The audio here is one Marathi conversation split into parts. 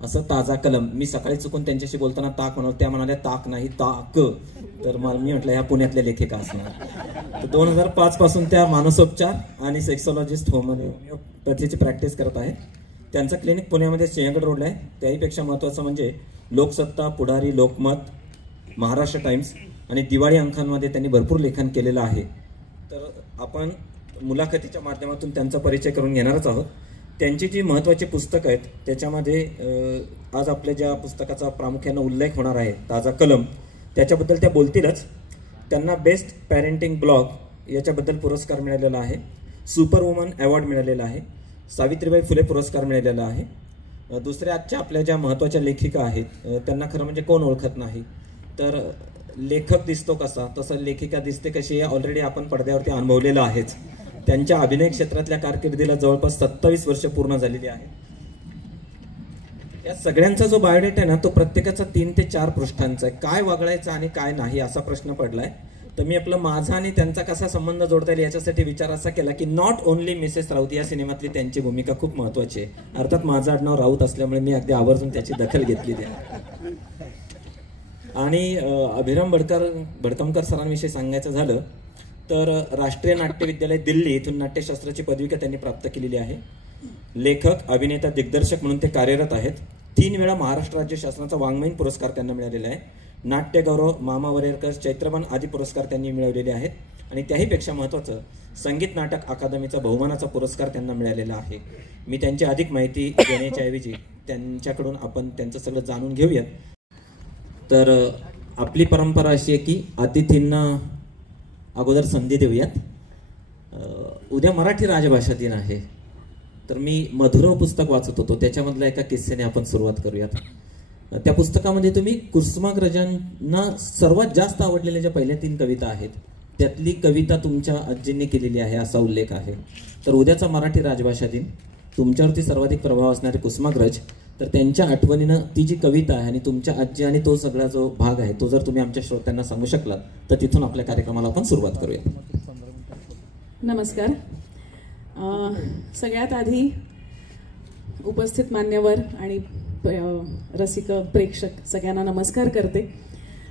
असं ताजा कलम. मी सकाळी चुकून त्यांच्याशी बोलताना ताक म्हणाल, त्या म्हणाल्या ताक नाही ताक. तर मी म्हटलं ह्या पुण्यातल्या लेखिका असणार. तर 2005 पासून त्या मानसोपचार आणि सेक्सॉलॉजिस्ट होमिओपॅथीची प्रॅक्टिस करत आहे. त्यांचं क्लिनिक पुण्यामध्ये सिंहगड रोडला आहे. त्याहीपेक्षा महत्त्वाचं म्हणजे लोकसत्ता, पुढारी, लोकमत, महाराष्ट्र टाइम्स आणि दिवाळी अंकांमध्ये त्यांनी भरपूर लेखन केलेलं आहे. तर आपण मुलाखतीच्या माध्यमातून त्यांचा परिचय करून घेणारच आहोत. त्यांची जी महत्त्वाची पुस्तकं आहेत त्याच्यामध्ये आज आपल्या ज्या पुस्तकाचा प्रामुख्यानं उल्लेख होणार आहे, ताजा कलम, त्याच्याबद्दल त्या बोलतीलच. त्यांना बेस्ट पॅरेंटिंग ब्लॉग याच्याबद्दल पुरस्कार मिळालेला आहे. सुपर वुमन अवॉर्ड मिळालेला आहे. सावित्रीबाई फुले पुरस्कार मिळालेला आहे. दुसऱ्या आजच्या आपल्या ज्या महत्त्वाच्या लेखिका आहेत त्यांना खरं म्हणजे कोण ओळखत नाही. तर लेखक दिसतो कसा तसं लेखिका दिसते कशी हे ऑलरेडी आपण पडद्यावरती अनुभवलेलं आहेच. त्यांच्या अभिनय क्षेत्रातल्या कारकिर्दीला जवळपास 27 वर्ष पूर्ण झालेली आहे. या सगळ्यांचा जो बायोडेटा आहे ना तो प्रत्येकाचा 3 ते 4 पृष्ठांचा आहे. काय वगळायचं आणि काय नाही असा प्रश्न पडलाय. तर मी आपलं माझा आणि त्यांचा कसा संबंध जोडता येईल याच्यासाठी विचार असा केला की नॉट ओनली मिसेस राऊत या सिनेमातली त्यांची भूमिका खूप महत्त्वाची आहे. अर्थात माझं आडनाव राऊत असल्यामुळे मी अगदी आवर्जून त्याची दखल घेतलेली आहे. आणि अभिराम भडकमकर सरांविषयी सांगायचं झालं तर राष्ट्रीय नाट्य विद्यालय दिल्ली इथून नाट्यशास्त्राची पदविका त्यांनी प्राप्त केलेली आहे. लेखक, अभिनेता, दिग्दर्शक म्हणून ते कार्यरत आहेत. 3 वेळा महाराष्ट्र राज्य शासनाचा वाङ्मयीन पुरस्कार त्यांना मिळालेला आहे. नाट्यगौरव, मामा वरेरकर, चैत्रबन आदी पुरस्कार त्यांनी मिळवलेले आहेत. आणि त्याहीपेक्षा महत्त्वाचं संगीत नाटक अकादमीचा बहुमानाचा पुरस्कार त्यांना मिळालेला आहे. मी त्यांची अधिक माहिती देण्याच्या ऐवजी त्यांच्याकडून आपण त्यांचं सगळं जाणून घेऊयात. तर आपली परंपरा अशी आहे की अतिथींना अगोदर संधी देऊयात. उद्या मराठी राजभाषा दिन आहे. तर मी मधुरव पुस्तक वाचत होतो, त्याच्यामधल्या एका किस्स्याने आपण सुरुवात करूयात. त्या पुस्तकामध्ये तुम्ही कुसुमाग्रजांना सर्वात जास्त आवडलेल्या ज्या पहिल्या 3 कविता आहेत त्यातली कविता तुमच्या आजींनी केलेली आहे असा उल्लेख आहे. तर उद्याचा मराठी राजभाषा दिन, तुमच्यावरती सर्वाधिक प्रभाव असणारे कुसुमाग्रज, तर त्यांच्या आठवणीनं ती जी कविता आहे आणि तुमच्या आजी आणि तो सगळा जो भाग आहे तो जर तुम्ही आमच्या श्रोत्यांना सांगू शकलात तर तिथून आपल्या कार्यक्रमाला आपण सुरुवात करूया. नमस्कार. सगळ्यात आधी उपस्थित मान्यवर आणि रसिक प्रेक्षक सगळ्यांना नमस्कार करते.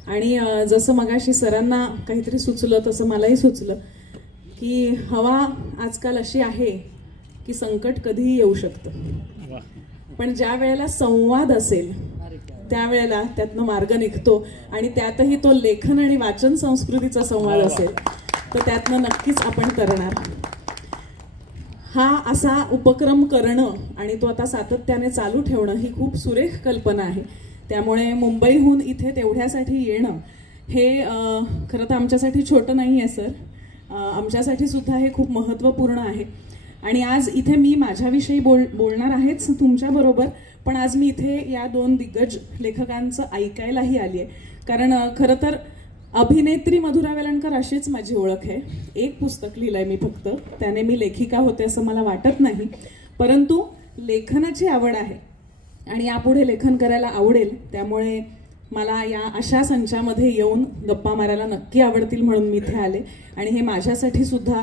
आणि जसं मगाशी सरांना काहीतरी सुचलं तसं मलाही सुचलं की हवा आजकाल अशी आहे की संकट कधीही येऊ शकतं, पण ज्या वेळेला संवाद असेल त्यावेळेला त्यातनं मार्ग निघतो. आणि त्यातही तो लेखन आणि वाचन संस्कृतीचा संवाद असेल तर त्यातनं नक्कीच आपण करणार. हा असा उपक्रम करणं आणि तो आता सातत्याने चालू ठेवणं ही खूप सुरेख कल्पना आहे. त्यामुळे मुंबईहून इथे तेवढ्यासाठी येणं हे खरं तर आमच्यासाठी छोटं नाही आहे सर, आमच्यासाठी सुद्धा हे खूप महत्त्वपूर्ण आहे. आणि आज इथे मी माझ्याविषयी बोलणार आहेच तुमच्याबरोबर, पण आज मी इथे या 2 दिग्गज लेखकांचं ऐकायलाही आली आहे. कारण खरं तर अभिनेत्री मधुरा वेलणकर अशीच माझी ओळख आहे. 1 पुस्तक लिहिलंय मी फक्त, त्याने मी लेखिका होते असं मला वाटत नाही, परंतु लेखनाची आवड आहे आणि यापुढे लेखन करायला आवडेल. त्यामुळे मला या अशा संचामध्ये येऊन गप्पा मारायला नक्की आवडतील म्हणून मी इथे आले. आणि हे माझ्यासाठी सुद्धा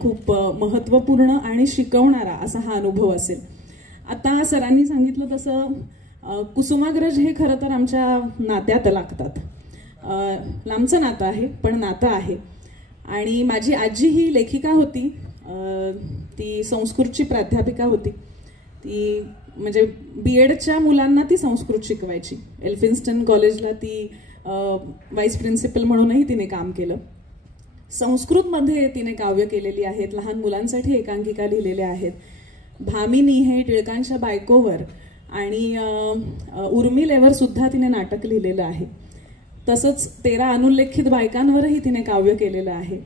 खूप महत्त्वपूर्ण आणि शिकवणारा असा हा अनुभव असेल. आता सरांनी सांगितलं तसं कुसुमाग्रज हे खरं तर आमच्या नात्यात लागतात. लांबचं नातं आहे पण नातं आहे. आणि माझी आजी ही लेखिका होती, ती संस्कृतची प्राध्यापिका होती. ती म्हणजे BEdच्या मुलांना ती संस्कृत शिकवायची. एल्फिन्स्टन कॉलेजला ती व्हाईस प्रिन्सिपल म्हणूनही तिने काम केलं. संस्कृतमध्ये तिने काव्य केलेली आहेत, लहान मुलांसाठी एकांकिका लिहिलेल्या आहेत. भामिनी हे टिळकांच्या बायकोवर आणि उर्मिलेवर सुद्धा तिने नाटक लिहिलेलं आहे. तसंच 13 अनुल्लेखित बायकांवरही तिने काव्य केलेलं आहे.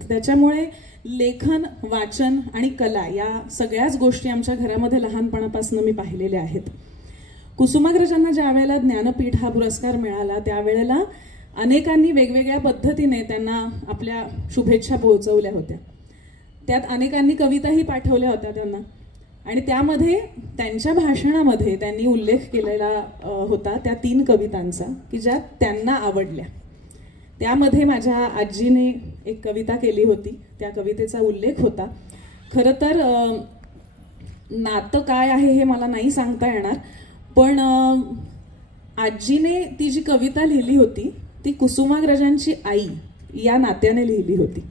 त्याच्यामुळे लेखन, वाचन आणि कला या सगळ्याच गोष्टी आमच्या घरामध्ये लहानपणापासून मी पाहिलेल्या आहेत. कुसुमाग्रजांना ज्या वेळेला ज्ञानपीठ हा पुरस्कार मिळाला त्यावेळेला अनेकांनी वेगवेगळ्या पद्धतीने त्यांना आपल्या शुभेच्छा पोहोचवल्या होत्या. त्यात अनेकांनी कविताही पाठवल्या होत्या त्यांना. आणि त्यामध्ये त्यांच्या भाषणामध्ये त्यांनी उल्लेख केलेला होता त्या 3 कवितांचा की ज्या त्यांना आवडल्या. त्यामध्ये माझ्या आजीने एक कविता केली होती, त्या कवितेचा उल्लेख होता. खरं तर नातं काय आहे हे मला नाही सांगता येणार, पण आजीने ती जी कविता लिहिली होती ती कुसुमाग्रजांची आई या नात्याने लिहिली होती.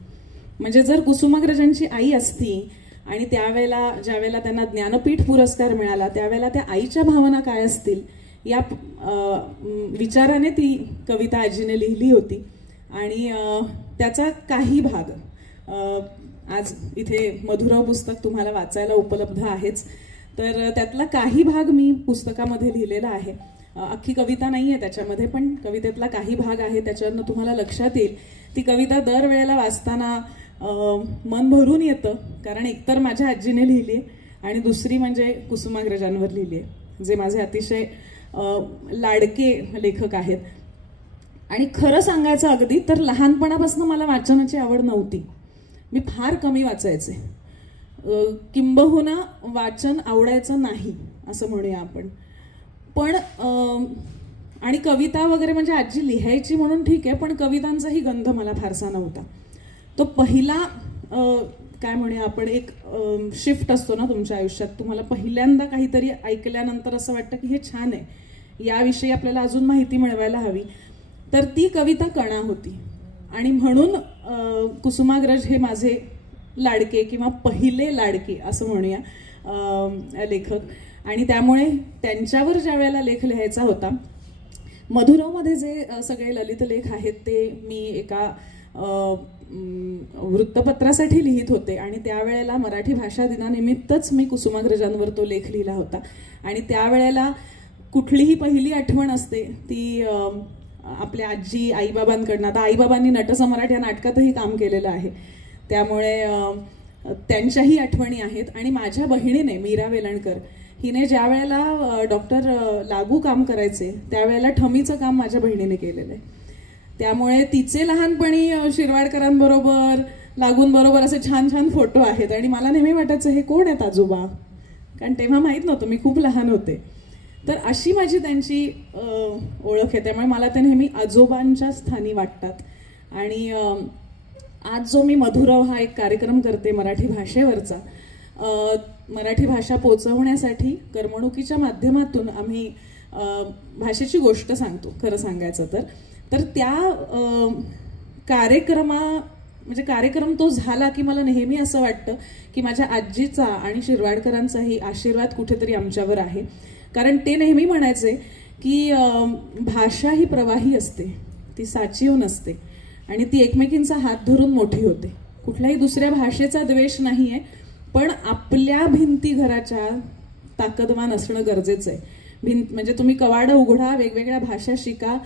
म्हणजे जर कुसुमाग्रजांची आई असती आणि ज्यावेळेला त्यांना ज्ञानपीठ पुरस्कार मिळाला त्यावेळेला त्या आईच्या भावना काय असतील या विचाराने ती कविता आजीने लिहिली होती. आणि त्याचा काही भाग आज इथे मधुराव पुस्तक तुम्हाला वाचायला उपलब्ध आहेच, तर त्यातला काही भाग मी पुस्तकामध्ये लिहिलेला आहे. अख्खी कविता नाही आहे त्याच्यामध्ये, पण कवितेतला काही भाग आहे. त्याच्यावरनं तुम्हाला लक्षात येईल ती कविता दरवेळेला वाचताना मन भरून येतं, कारण एकतर माझ्या आजीने लिहिली आहे आणि दुसरी म्हणजे कुसुमाग्रजांवर लिहिली आहे, जे माझे अतिशय लाडके लेखक आहेत. आणि खरं सांगायचं अगदी तर लहानपणापासून मला वाचनाची आवड नव्हती. मी फार कमी वाचायचे, किंबहुना वाचन आवडायचं नाही असं म्हणूया आपण. पण आणि कविता वगैरे म्हणजे आजी लिहायची म्हणून ठीक आहे, पण कवितांचाही गंध मला फारसा नव्हता. तो पहिला काय म्हणूया आपण एक शिफ्ट असतो ना तुमच्या आयुष्यात, तुम्हाला पहिल्यांदा काहीतरी ऐकल्यानंतर असं वाटतं की हे छान आहे, याविषयी आपल्याला अजून माहिती मिळवायला हवी. तर ती कविता कणा होती. आणि म्हणून कुसुमाग्रज हे माझे लाडके किंवा पहिले लाडके असं म्हणूया लेखक. आणि त्यामुळे त्यांच्यावर ज्या वेळेला लेख लिहायचा होता, मधुरावमध्ये जे सगळे ललित लेख आहेत ते मी एका वृत्तपत्रासाठी लिहित होते आणि त्यावेळेला मराठी भाषा दिनानिमित्तच मी कुसुमाग्रजांवर तो लेख लिहिला होता. आणि त्यावेळेला कुठलीही पहिली आठवण असते ती आपल्या आजी आईबाबांकडनं. आता आईबाबांनी नटसम्राट या नाटकातही काम केलेलं आहे, त्यामुळे त्यांच्याही आठवणी आहेत. आणि माझ्या बहिणीने मीरा वेलणकर हिने ज्या वेळेला डॉक्टर लागू काम करायचे त्यावेळेला ठमीचं काम माझ्या बहिणीने केलेलं आहे. त्यामुळे तिचे लहानपणी शिरवाडकरांबरोबर लागूंबरोबर असे छान छान फोटो आहेत. आणि मला नेहमी वाटायचं हे कोण आहेत आजोबा, कारण तेव्हा माहीत नव्हतं, मी खूप लहान होते. तर अशी माझी त्यांची ओळख आहे. त्यामुळे मला ते नेहमी आजोबांच्या स्थानी वाटतात. आणि आज जो मी मधुराव हा एक कार्यक्रम करते मराठी भाषेवरचा, मराठी भाषा पोचवण्यासाठी करमणुकीच्या माध्यमातून आम्ही भाषेची गोष्ट सांगतो. खरं सांगायचं तर त्या कार्यक्रम तो झाला की मला नेहमी असं वाटतं की माझ्या आजीचा आणि शिरवाडकरांचाही आशीर्वाद कुठेतरी आमच्यावर आहे. कारण ते नेहमी म्हणायचे की भाषा ही प्रवाही असते, ती साचीव नसते आणि ती एकमेकींचा हात धरून मोठी होते. कुठल्याही दुसऱ्या भाषेचा द्वेष नाहीये, पण आपल्या भिंती घराच्या ताकदवान असणं गरजेचं आहे. म्हणजे तुम्ही कवाडं उघडा, वेगवेगळ्या भाषा शिका,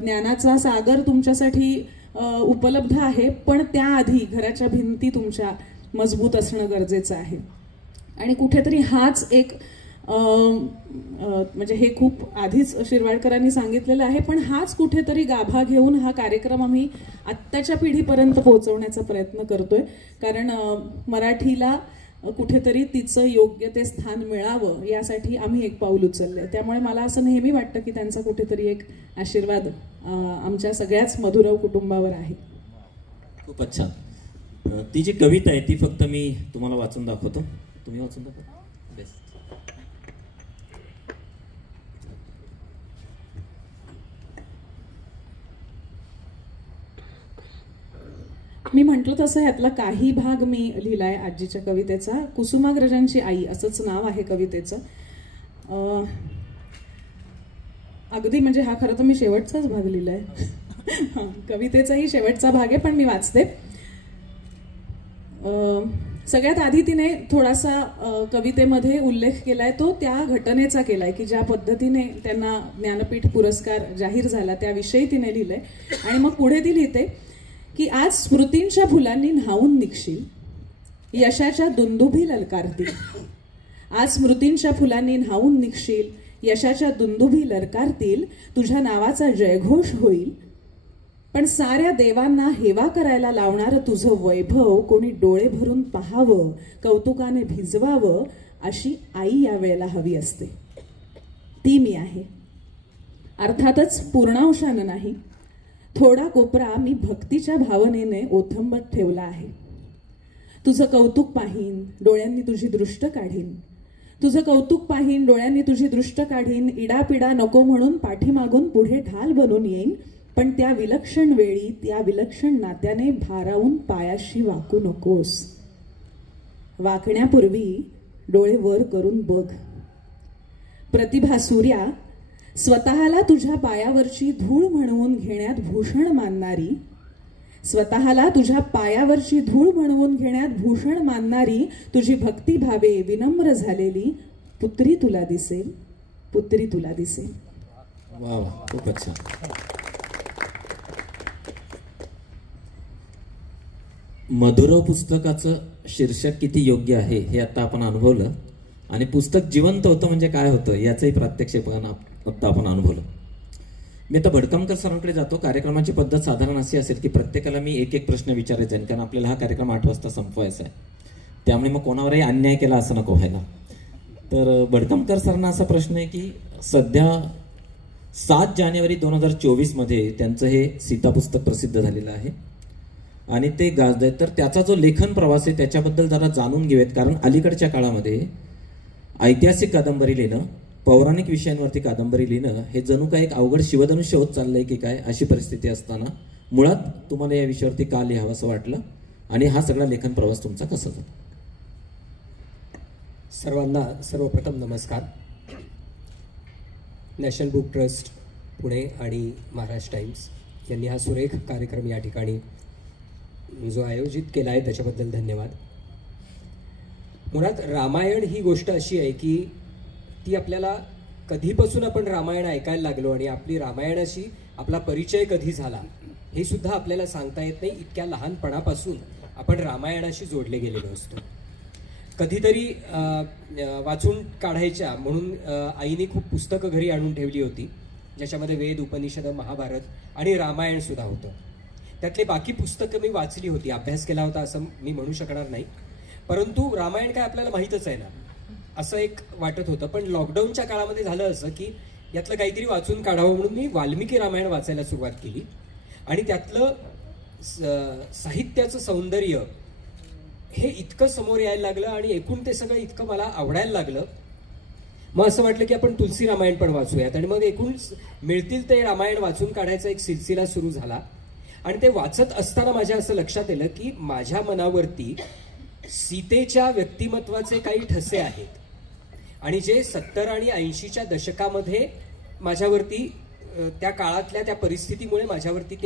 ज्ञानाचा सागर तुमच्यासाठी उपलब्ध आहे, पण त्याआधी घराच्या भिंती तुमच्या मजबूत असणं गरजेचं आहे. आणि कुठेतरी हाच एक म्हणजे हे खूप आधीच शिरवाडकरांनी सांगितलेलं आहे, पण हाच कुठेतरी गाभा घेऊन हा कार्यक्रम आम्ही आत्ताच्या पिढीपर्यंत पोहोचवण्याचा प्रयत्न करतोय. कारण मराठीला कुठेतरी तिचं योग्य ते स्थान मिळावं यासाठी आम्ही एक पाऊल उचललंय. त्यामुळे मला असं नेहमी वाटतं की त्यांचा कुठेतरी एक आशीर्वाद आमच्या सगळ्याच मधुराव कुटुंबावर आहे. खूपच छान. ती जी कविता आहे ती फक्त मी तुम्हाला वाचून दाखवतो, तुम्ही वाचून दाखवा. बेस्ट. मी म्हटलं तसं ह्यातला काही भाग मी लिहिलाय आजीच्या कवितेचा. कुसुमाग्रजांची आई असंच नाव आहे कवितेचं. अगदी म्हणजे हा खरं तर मी शेवटचाच भाग लिहिलाय. कवितेचाही शेवटचा भाग आहे, पण मी वाचते. सगळ्यात आधी तिने थोडासा कवितेमध्ये उल्लेख केलाय तो त्या घटनेचा केलाय की ज्या पद्धतीने त्यांना ज्ञानपीठ पुरस्कार जाहीर झाला त्याविषयी तिने लिहिलंय. आणि मग पुढे ती लिहिते की आज स्मृतींच्या फुलांनी न्हावून निघशील, यशाच्या दुंदुभी ललकारतील. आज स्मृतींच्या फुलांनी न्हावून निघशील, यशाच्या दुंदुभी ललकारतील. तुझ्या नावाचा जयघोष होईल, पण साऱ्या देवांना हेवा करायला लावणारं तुझं वैभव कोणी डोळे भरून पाहावं, कौतुकाने भिजवावं, अशी आई या वेळेला हवी असते. ती मी आहे. अर्थातच पूर्णांशानं नाही, थोडा कोपरा मी भक्तीच्या भावनेने ओथंबत ठेवला आहे. तुझं कौतुक पाहीन, डोळ्यांनी तुझी दृष्ट काढीन, तुझं कौतुक पाहीन, डोळ्यांनी तुझी दृष्ट काढीन, इडापिडा नको म्हणून पाठीमागून पुढे ढाल बनून येईन, पण त्या विलक्षण वेळी त्या विलक्षण नात्याने भारावून पायाशी वाकू नकोस. वाकण्यापूर्वी डोळे वर करून बघ. प्रतिभा सूर्या, स्वतःला तुझ्या पायावरची धूळ म्हणवून घेण्यात भूषण मानणारी, स्वतःला तुझ्या पायावरची धूळ म्हणवून घेण्यात भूषण मानणारी तुझी भक्तिभावे विनम्र झालेली पुत्री तुला दिसेल, पुत्री तुला दिसेल. वा वा, खूपच छान. मधुर पुस्तकाचं शीर्षक किती योग्य आहे हे आता आपण अनुभवलं, आणि पुस्तक जिवंत होतं म्हणजे काय होतं याचंही प्रात्यक्षिक आता आपण अनुभवलं. मी आता भडकमकर सरांकडे जातो. कार्यक्रमाची पद्धत साधारण अशी असेल की प्रत्येकाला मी एक एक प्रश्न विचारायचा आहे, कारण आपल्याला हा कार्यक्रम 8 वाजता संपवायचा आहे. त्यामुळे मग कोणावरही अन्याय केला असं नको व्हायला. तर भडकमकर सरांना असा प्रश्न आहे की सध्या 7 जानेवारी 2024 मध्ये त्यांचं हे सीता पुस्तक प्रसिद्ध झालेलं आहे आणि ते गाजत, तर त्याचा जो लेखन प्रवास आहे त्याच्याबद्दल जरा जाणून घेऊयात. कारण अलीकडच्या काळामध्ये ऐतिहासिक कादंबरी लिहिणं, पौराणिक विषयांवरती कादंबरी लिहिणं हे जणू काय एक अवघड शिवधनुष्य होत चाललंय की काय, अशी परिस्थिती असताना मुळात तुम्हाला या विषयावरती का लिहावं असं वाटलं आणि हा सगळा लेखन प्रवास तुमचा कसा झाला? सर्वांना सर्वप्रथम नमस्कार. नॅशनल बुक ट्रस्ट पुणे आणि महाराष्ट्र टाइम्स यांनी हा सुरेख कार्यक्रम या ठिकाणी जो आयोजित केला आहे त्याच्याबद्दल धन्यवाद. मुळात रामायण ही गोष्ट अशी आहे की ती आपल्याला कधीपासून आपण रामायण ऐकायला लागलो आणि आपली रामायणाशी आपला परिचय कधी झाला हे सुद्धा आपल्याला सांगता येत नाही. इतक्या लहानपणापासून आपण रामायणाशी जोडले गेलेलो असतो. कधीतरी वाचून काढायच्या म्हणून आईने खूप पुस्तकं घरी आणून ठेवली होती, ज्याच्यामध्ये वेद, उपनिषद, महाभारत आणि रामायण सुद्धा होतं. त्यातले बाकी पुस्तकं मी वाचली होती, अभ्यास केला होता असं मी म्हणू शकणार नाही, परंतु रामायण काय आपल्याला माहीतच आहे ना असं एक वाटत होतं. पण लॉकडाऊनच्या काळामध्ये झालं असं की यातलं काहीतरी वाचून काढावं म्हणून मी वाल्मिकी रामायण वाचायला सुरुवात केली आणि त्यातलं साहित्याचं सौंदर्य हे इतकं समोर यायला लागलं आणि एकूण ते सगळं इतकं मला आवडायला लागलं. मग असं वाटलं की आपण तुलसी रामायण पण वाचूयात आणि मग एकूण मिळतील ते रामायण वाचून काढायचा एक सिलसिला सुरू झाला. आणि ते वाचत असताना माझ्या असं लक्षात आलं की माझ्या मनावरती सीतेच्या व्यक्तिमत्वाचे काही ठसे आहेत आणि जे 70 आणि 80च्या दशकामध्ये माझ्यावरती त्या काळातल्या त्या परिस्थितीमुळे माझ्यावरती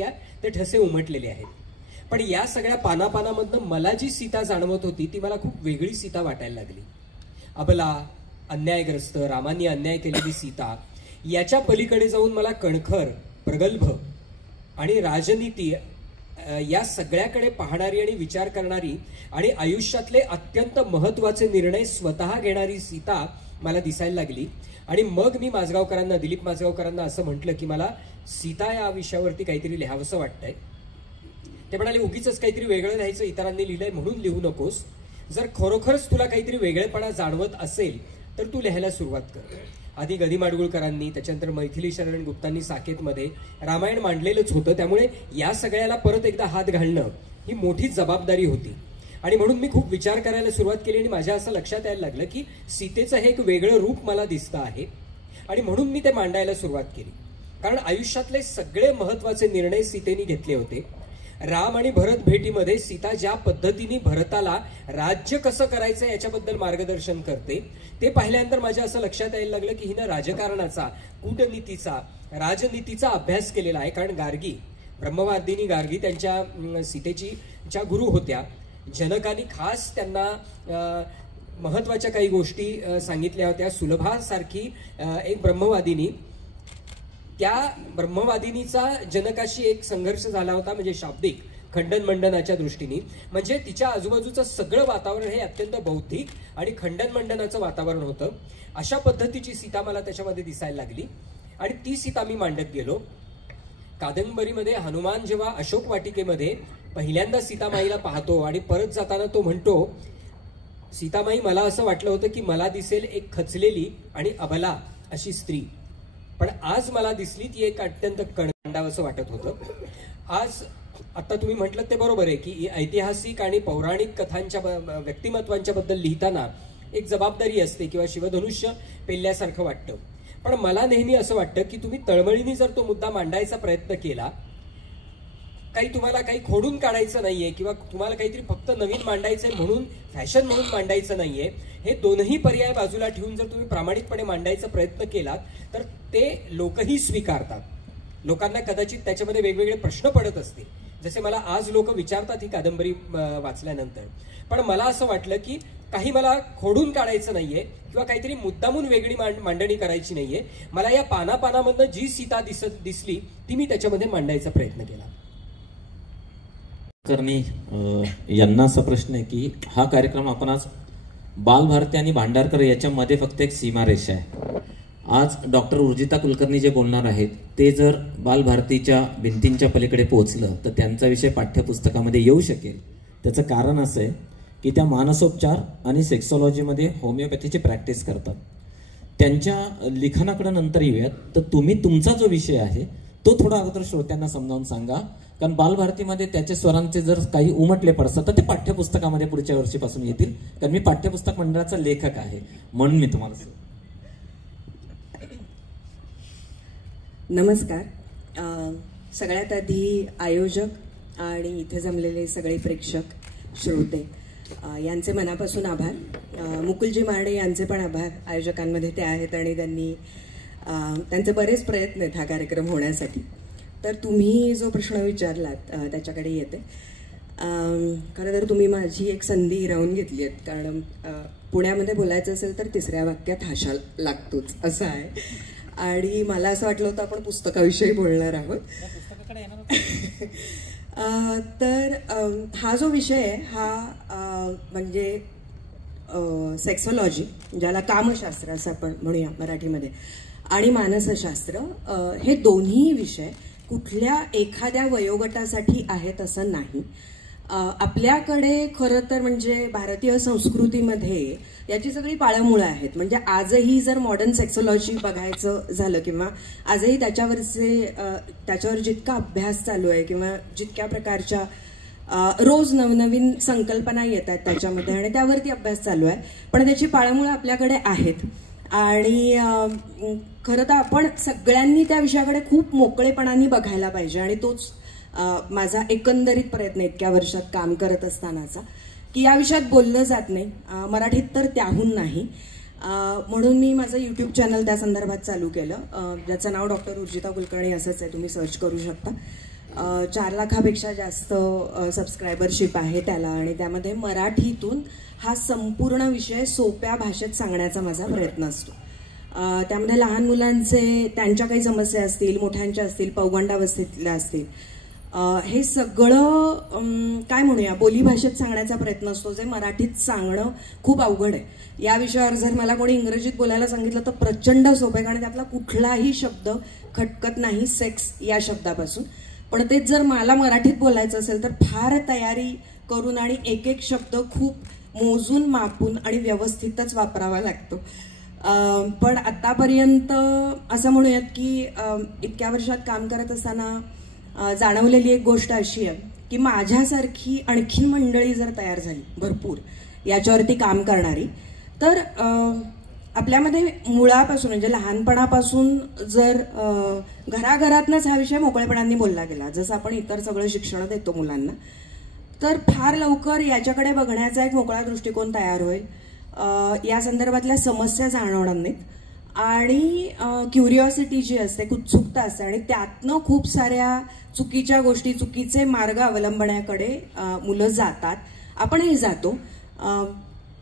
ते ठसे उमटलेले आहेत. पण या सगळ्या पानापानामधनं मला जी सीता जाणवत होती ती मला खूप वेगळी सीता वाटायला लागली. अबला, अन्यायग्रस्त, रामांनी अन्याय केलेली सीता, याच्या पलीकडे जाऊन मला कणखर, प्रगल्भ आणि राजनीती या सगळ्याकडे पाहणारी आणि विचार करणारी आणि आयुष्यातले अत्यंत महत्वाचे निर्णय स्वतः घेणारी सीता मला दिसायला लागली. आणि मग मी माझगावकरांना, दिलीप माझगावकरांना असं म्हटलं की मला सीता या विषयावरती काहीतरी लिहावंसं वाटतंय. ते म्हणाले उगीच काहीतरी वेगळं लिहायचं, इतरांनी लिहिलंय म्हणून लिहू नकोस. जर खरोखरच तुला काहीतरी वेगळेपणा जाणवत असेल तर तू लिहायला सुरुवात कर. आधी गदी माडगुळकरांनी, त्याच्यानंतर मैथिली शरण गुप्तांनी साकेतमध्ये रामायण मांडलेलंच होतं. त्यामुळे या सगळ्याला परत एकदा हात घालणं ही मोठी जबाबदारी होती. आणि म्हणून मी खूप विचार करायला सुरुवात केली आणि माझ्या असं लक्षात यायला लागलं की सीतेचं हे एक वेगळं रूप मला दिसतं आहे आणि म्हणून मी ते मांडायला सुरुवात केली. कारण आयुष्यातले सगळे महत्वाचे निर्णय सीतेने घेतले होते. राम आणि भरत भेटीमध्ये सीता ज्या पद्धतीने भरताला राज्य कसं करायचं याच्याबद्दल मार्गदर्शन करते ते पाहिल्यानंतर माझ्या असं लक्षात यायला लागलं की हिनं राजकारणाचा, कूटनीतीचा, राजनीतीचा अभ्यास केलेला आहे. कारण गार्गी, ब्रह्मवादिनी गार्गी त्यांच्या सीतेची ज्या गुरु होत्या, जनकाने खास त्यांना महत्वाच्या काही गोष्टी सांगितल्या होत्या. सुलभासारखी एक ब्रह्मवादिनी, त्या ब्रह्मवादिनीचा जनकाशी एक संघर्ष झाला होता, म्हणजे शाब्दिक खंडन मंडनाच्या दृष्टीने. म्हणजे तिच्या आजूबाजूचं सगळं वातावरण हे अत्यंत बौद्धिक आणि खंडन मंडनाचं वातावरण होतं. अशा पद्धतीची सीता मला त्याच्यामध्ये दिसायला लागली आणि ती सीता मी मांडत गेलो. कादंबरीमध्ये हनुमान जेव्हा अशोक वाटिकेमध्ये पहिल्यांदा सीतामाईला पाहतो आणि परत जाताना तो म्हणतो, सीतामाई मला असं वाटलं होतं की मला दिसेल एक खचलेली आणि अबला अशी स्त्री, पण आज मला दिसली ती एक अत्यंत कणकांडावंसं वाटत होतं. आज आता तुम्ही म्हटलं ते बरोबर आहे की ऐतिहासिक आणि पौराणिक कथांच्या व्यक्तिमत्वांच्या बद्दल लिहिताना एक जबाबदारी असते किंवा शिवधनुष्य पेलल्यासारखं वाटतं. पण मला नेहमी असं वाटतं की तुम्ही तळमळीने जर तो मुद्दा मांडायचा प्रयत्न केला, तुम्हाला काही खोडून काढायचं नाहीये किंवा तुम्हाला काहीतरी फक्त नवीन मांडायचंय म्हणून, फॅशन म्हणून मांडायचं नाहीये, हे दोनही पर्याय बाजूला ठेवून जर तुम्ही प्रामाणिकपणे मांडायचा प्रयत्न केलात तर ते लोकही स्वीकारतात. लोकांना कदाचित त्याच्यामध्ये वेगवेगळे प्रश्न पडत असतील, जसे मला आज लोक विचारतात ही कादंबरी वाचल्यानंतर. पण मला असं वाटलं की काही मला खोडून काढायचं नाहीये किंवा काहीतरी मुद्दामून वेगळी मांडणी करायची नाहीये. मला या पानापानामधनं जी सीता दिसली ती मी त्याच्यामध्ये मांडायचा प्रयत्न केला. करणी यांना असा प्रश्न आहे की हा कार्यक्रम आपण आज बालभारती आणि भांडारकर याच्यामध्ये फक्त एक सीमारेषा आहे. आज डॉक्टर उर्जिता कुलकर्णी जे बोलणार आहेत ते जर बालभारतीच्या भिंतींच्या पलीकडे पोहोचलं तर त्यांचा विषय पाठ्यपुस्तकामध्ये येऊ शकेल. त्याचं कारण असं आहे की त्या मानसोपचार आणि सेक्सॉलॉजीमध्ये होमिओपॅथीची प्रॅक्टिस करतात. त्यांच्या लिखाणाकडे नंतर येऊयात. तर तुम्ही तुमचा जो विषय आहे तो थोडा अगोदर श्रोत्यांना समजावून सांगा, कारण बालभारतीमध्ये त्याच्या स्वरांचे जर काही उमटले पडतात तर ते पाठ्यपुस्तकामध्ये पुढच्या वर्षीपासून येतील, कारण मी पाठ्यपुस्तक मंडळाचा लेखक आहे म्हणून मी तुम्हाला. नमस्कार. सगळ्यात आधी आयोजक आणि इथे जमलेले सगळे प्रेक्षक श्रोते यांचे मनापासून आभार. मुकुलजी मारडे यांचे पण आभार. आयोजकांमध्ये ते आहेत आणि त्यांचे बरेच प्रयत्न आहेत हा कार्यक्रम होण्यासाठी. तर तुम्ही जो प्रश्न विचारलात त्याच्याकडे येते. खरं तर तुम्ही माझी एक संधी हिरावून घेतली आहेत, कारण पुण्यामध्ये बोलायचं असेल तर तिसऱ्या वाक्यात हाशा लागतोच असं आहे. आणि मला असं वाटलं होतं आपण पुस्तकाविषयी बोलणार आहोत. तर हा जो विषय आहे हा म्हणजे सेक्सॉलॉजी, ज्याला कामशास्त्र असं आपण म्हणूया मराठीमध्ये, आणि मानसशास्त्र, हे दोन्ही विषय कुठल्या एखाद्या वयोगटासाठी आहेत असं नाही. आपल्याकडे खरं तर म्हणजे भारतीय संस्कृतीमध्ये याची सगळी पाळंमुळं आहेत. म्हणजे आजही जर मॉडर्न सेक्सॉलॉजी बघायचं झालं किंवा आजही त्याच्यावर जितका अभ्यास चालू आहे किंवा जितक्या प्रकारच्या रोज नवनवीन संकल्पना येतात त्याच्यामध्ये आणि त्यावरती अभ्यास चालू आहे, पण त्याची पाळंमुळं आपल्याकडे आहेत. आणि खरं तर आपण सगळ्यांनी त्या विषयाकडे खूप मोकळेपणाने बघायला पाहिजे. आणि तोच माझा एकंदरीत प्रयत्न इतक्या वर्षात काम करत असतानाचा, की या विषयात बोललं जात नाही, मराठीत तर त्याहून नाही. म्हणून मी माझं यूट्यूब चॅनल त्या संदर्भात चालू केलं, ज्याचं नाव डॉक्टर उर्जिता कुलकर्णी असंच आहे, तुम्ही सर्च करू शकता. 4 लाखापेक्षा जास्त सबस्क्रायबरशिप आहे त्याला. आणि त्यामध्ये मराठीतून हा संपूर्ण विषय सोप्या भाषेत सांगण्याचा माझा प्रयत्न असतो. त्यामध्ये लहान मुलांचे त्यांच्या काही समस्या असतील, मोठ्यांच्या असतील, पौगंडावस्थेतल्या असतील, हे सगळं काय म्हणूया बोलीभाषेत सांगण्याचा प्रयत्न असतो, जे मराठीत सांगणं खूप अवघड आहे. या विषयावर जर मला कोणी इंग्रजीत बोलायला सांगितलं तर प्रचंड सोपं आहे, कारण त्यातला कुठलाही शब्द खटकत नाही सेक्स या शब्दापासून. पण तेच जर मला मराठीत बोलायचं असेल तर फार तयारी करून आणि एक एक शब्द खूप मोजून मापून आणि व्यवस्थितच वापरावा लागतो. पण आतापर्यंत असं म्हणूयात की इतक्या वर्षात काम करत असताना जाणवलेली एक गोष्ट अशी आहे की माझ्यासारखी आणखी मंडळी जर तयार झाली भरपूर याच्यावरती काम करणारी, तर आपल्यामध्ये मुळापासून म्हणजे लहानपणापासून जर घराघरातनच हा विषय मोकळेपणाने बोलला गेला, जसं आपण इतर सगळं शिक्षण देतो मुलांना, तर फार लवकर याच्याकडे बघण्याचा एक मोकळा दृष्टिकोन तयार होईल. या संदर्भातल्या समस्या जाणवणार नाहीत आणि क्युरिओसिटी जी असते, उत्सुकता असते, आणि त्यातनं खूप साऱ्या चुकीच्या गोष्टी, चुकीचे मार्ग अवलंबण्याकडे मुलं जातात. आपणही जातो,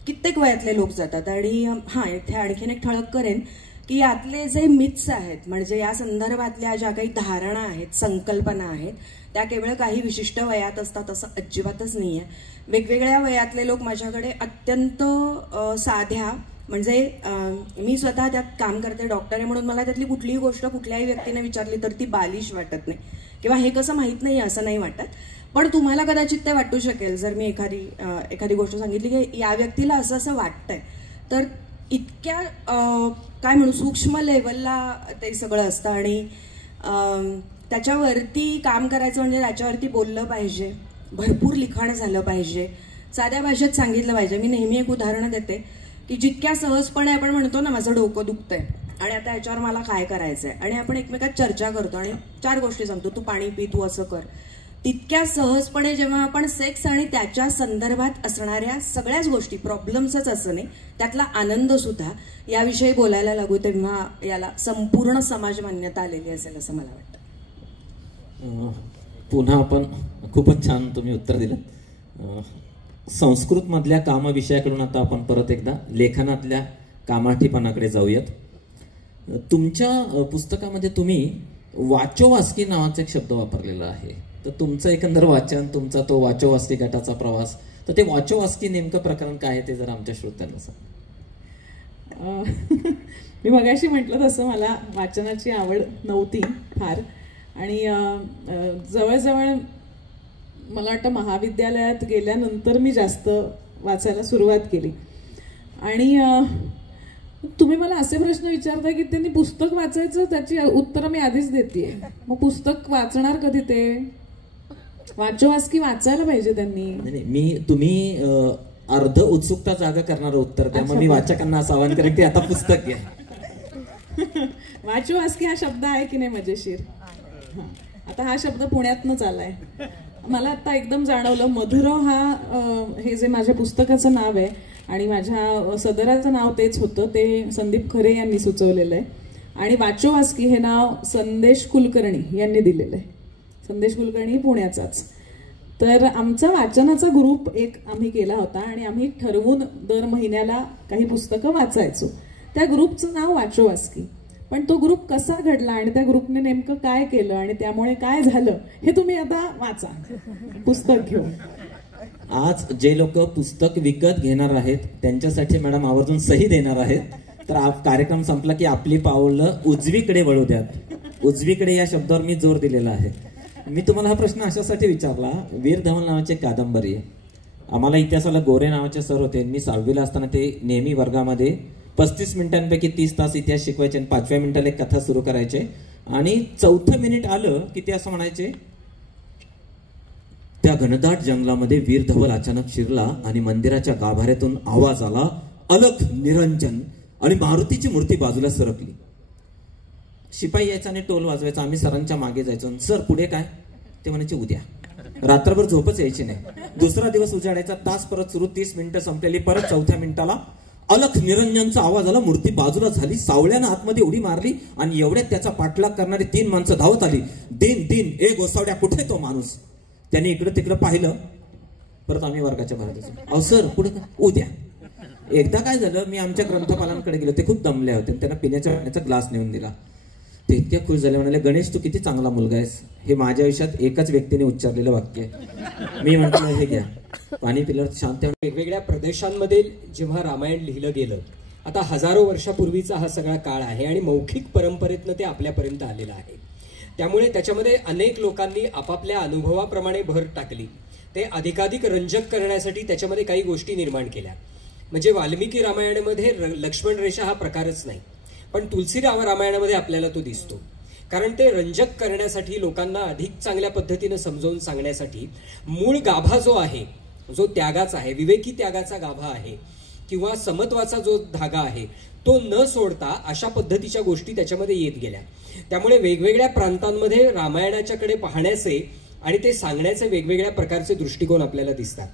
कित्येक वयातले लोक जातात. आणि हां, इथे आणखीन एक ठळक करेन की यातले जे मिथ्स आहेत, म्हणजे या संदर्भातल्या ज्या काही धारणा आहेत, संकल्पना आहेत, त्या केवळ काही विशिष्ट वयात असतात असं अजिबातच नाही आहे. वेगवेगळ्या वयातले लोक माझ्याकडे अत्यंत साध्या, म्हणजे मी स्वतः त्यात काम करते, डॉक्टर आहे म्हणून मला त्यातली कुठलीही गोष्ट कुठल्याही व्यक्तीने विचारली तर ती बालिश वाटत नाही किंवा हे कसं माहीत नाही असं नाही वाटत. पण तुम्हाला कदाचित ते वाटू शकेल जर मी एखादी गोष्ट सांगितली की या व्यक्तीला असं असं वाटतंय, तर इतक्या काय म्हणू सूक्ष्म लेवलला ते सगळं असतं. आणि त्याच्यावरती काम करायचं म्हणजे त्याच्यावरती बोललं पाहिजे, भरपूर लिखाण झालं पाहिजे, साध्या भाषेत सांगितलं पाहिजे. मी नेहमी एक उदाहरण देते की जितक्या सहजपणे आपण म्हणतो ना माझं डोकं दुखतंय आणि आता ह्याच्यावर मला काय करायचंय आणि आपण एकमेकात चर्चा करतो आणि 4 गोष्टी सांगतो, तू पाणी पी, तू असं कर, तितक्या सहजपणे जेव्हा आपण सेक्स आणि त्याच्या संदर्भात असणाऱ्या सगळ्याच गोष्टी, प्रॉब्लेम्सच असं नाही त्यातला आनंद सुद्धा याविषयी बोलायला लागू, तेव्हा याला संपूर्ण समाज मान्यता आलेली असेल असं मला वाटतं. पुन्हा आपण खूपच छान तुम्ही उत्तर दिलं. संस्कृत मधल्या काम विषयाकडून आता आपण परत एकदा लेखनातल्या कामाठीपणाकडे जाऊयात. तुमच्या पुस्तकामध्ये तुम्ही वाचोवास्की नावाचा एक शब्द वापरलेला आहे. तर तुमचं एकंदर वाचन, तुमचा तो वाचोवास्की गटाचा प्रवास, तर ते वाचोवास्की नेमकं प्रकरण काय आहे ते जरा आमच्या श्रोत्यांना सांग. मी मगाशी म्हटलं तसं मला वाचनाची आवड नव्हती फार आणि जवळजवळ मला वाटतं महाविद्यालयात गेल्यानंतर मी जास्त वाचायला सुरुवात केली. आणि तुम्ही मला असे प्रश्न विचारता की त्यांनी पुस्तक वाचायचं, त्याची उत्तरं मी आधीच देतेय. मग पुस्तक वाचणार कधी ते? वाचोवास्की वाचायला पाहिजे त्यांनी. तुम्ही अर्ध उत्सुकता जागा करणारं उत्तर, त्यामुळे मी वाचकांना असं आवाहन करेन की आता पुस्तक घ्या. वाचोवास्की हा शब्द आहे की नाही मजेशीर? आता हा शब्द पुण्यातनंच आलाय. मला आता एकदम जाणवलं, मधुरव हा हे जे माझ्या पुस्तकाचं नाव आहे आणि माझ्या सदराचं नाव तेच होतं, ते संदीप खरे यांनी सुचवलेलं आहे. आणि वाचोवास्की हे नाव संदेश कुलकर्णी यांनी दिलेलं आहे. संदेश कुलकर्णी पुण्याचाच. तर आमचा वाचनाचा ग्रुप एक आम्ही केला होता आणि आम्ही ठरवून दर महिन्याला काही पुस्तकं वाचायचो. त्या ग्रुपचं नाव वाचोवास्की. पण तो ग्रुप कसा घडला आणि त्या ग्रुपने नेमकं काय केलं आणि त्यामुळे काय झालं हे तुम्ही आता वाचा पुस्तक घेऊन. आज जे लोक पुस्तक विकत घेणार आहेत त्यांच्यासाठी मॅडम आवर्जून सही देणार आहेत. तर कार्यक्रम संपला की आपली पावलं उजवीकडे वळू द्यात. उजवीकडे या शब्दावर मी जोर दिलेला आहे. मी तुम्हाला हा प्रश्न अशासाठी विचारला, वीर धवल नावाची कादंबरी आहे. आम्हाला इतिहासाला गोरे नावाचे सर होते. मी 6वीला असताना ते नेहमी वर्गामध्ये 35 मिनिटांपैकी 30 तास इतिहास शिकवायचे आणि 5व्या मिनिटाला एक कथा सुरू करायचे. आणि 4थं मिनिट आलं की ते असं म्हणायचे, त्या घनदाट जंगलामध्ये वीर धवल अचानक शिरला आणि मंदिराच्या गाभाऱ्यातून आवाज आला, अलख निरंजन, आणि मारुतीची मूर्ती बाजूला सरकली. शिपाई यायचा आणि टोल वाजवायचा. आम्ही सरांच्या मागे जायचो. सर पुढे काय? ते म्हणायचे उद्या. रात्रभर झोपच यायची नाही. दुसरा दिवस उजाडायचा, तास परत सुरू, 30 मिनिटं संपलेली. परत 4थ्या मिनिटाला अलख निरंजनचा आवाज आला, मूर्ती बाजूला झाली. सावळ्यानं आतमध्ये उडी मारली आणि एवढ्यात त्याचा पाठलाग करणारी 3 माणसं धावत आली. दिन दिन ए गोसावड्या, कुठे तो माणूस? त्याने इकडं तिकडं पाहिलं. परत आम्ही वर्गाच्या बाहेर जायचो. अहो सर पुढे काय? उद्या. एकदा काय झालं, मी आमच्या ग्रंथपालांकडे गेलो. ते खूप दमले होते. त्यांना पिण्याच्या पाण्याचा ग्लास नेऊन दिला. ते इतके खुश झाले, म्हणाले, गणेश तू किती चांगला मुलगा आहेस. हे माझ्या आयुष्यात एकच व्यक्तीने उच्चारलेलं वाक्य आहे. मी म्हटलं हे घ्या, पाणी पिल्यावर शांत. वेगवेगळ्या प्रदेशांमध्ये जेव्हा रामायण लिहिलं गेलं, आता हजारो वर्षापूर्वीचा हा सगळा काळ आहे आणि मौखिक परंपरेतनं ते आपल्यापर्यंत आलेलं आहे. त्यामुळे त्याच्यामध्ये अनेक लोकांनी आपापल्या अनुभवाप्रमाणे भर टाकली. ते अधिकाधिक रंजक करण्यासाठी त्याच्यामध्ये काही गोष्टी निर्माण केल्या. म्हणजे वाल्मिकी रामायणामध्ये लक्ष्मण रेषा हा प्रकारच नाही, पण तुलसी रामायणामध्ये आपल्याला तो दिसतो. कारण ते रंजक करण्यासाठी, लोकांना अधिक चांगल्या पद्धतीनं समजावून सांगण्यासाठी मूळ गाभा जो आहे, जो त्यागाचा आहे, विवेकी त्यागाचा गाभा आहे किंवा समत्वाचा जो धागा आहे, तो न सोडता अशा पद्धतीच्या गोष्टी त्याच्यामध्ये येत गेल्या. त्यामुळे वेगवेगळ्या प्रांतांमध्ये रामायणाच्याकडे पाहण्याचे आणि ते सांगण्याचे वेगवेगळ्या प्रकारचे दृष्टिकोन आपल्याला दिसतात.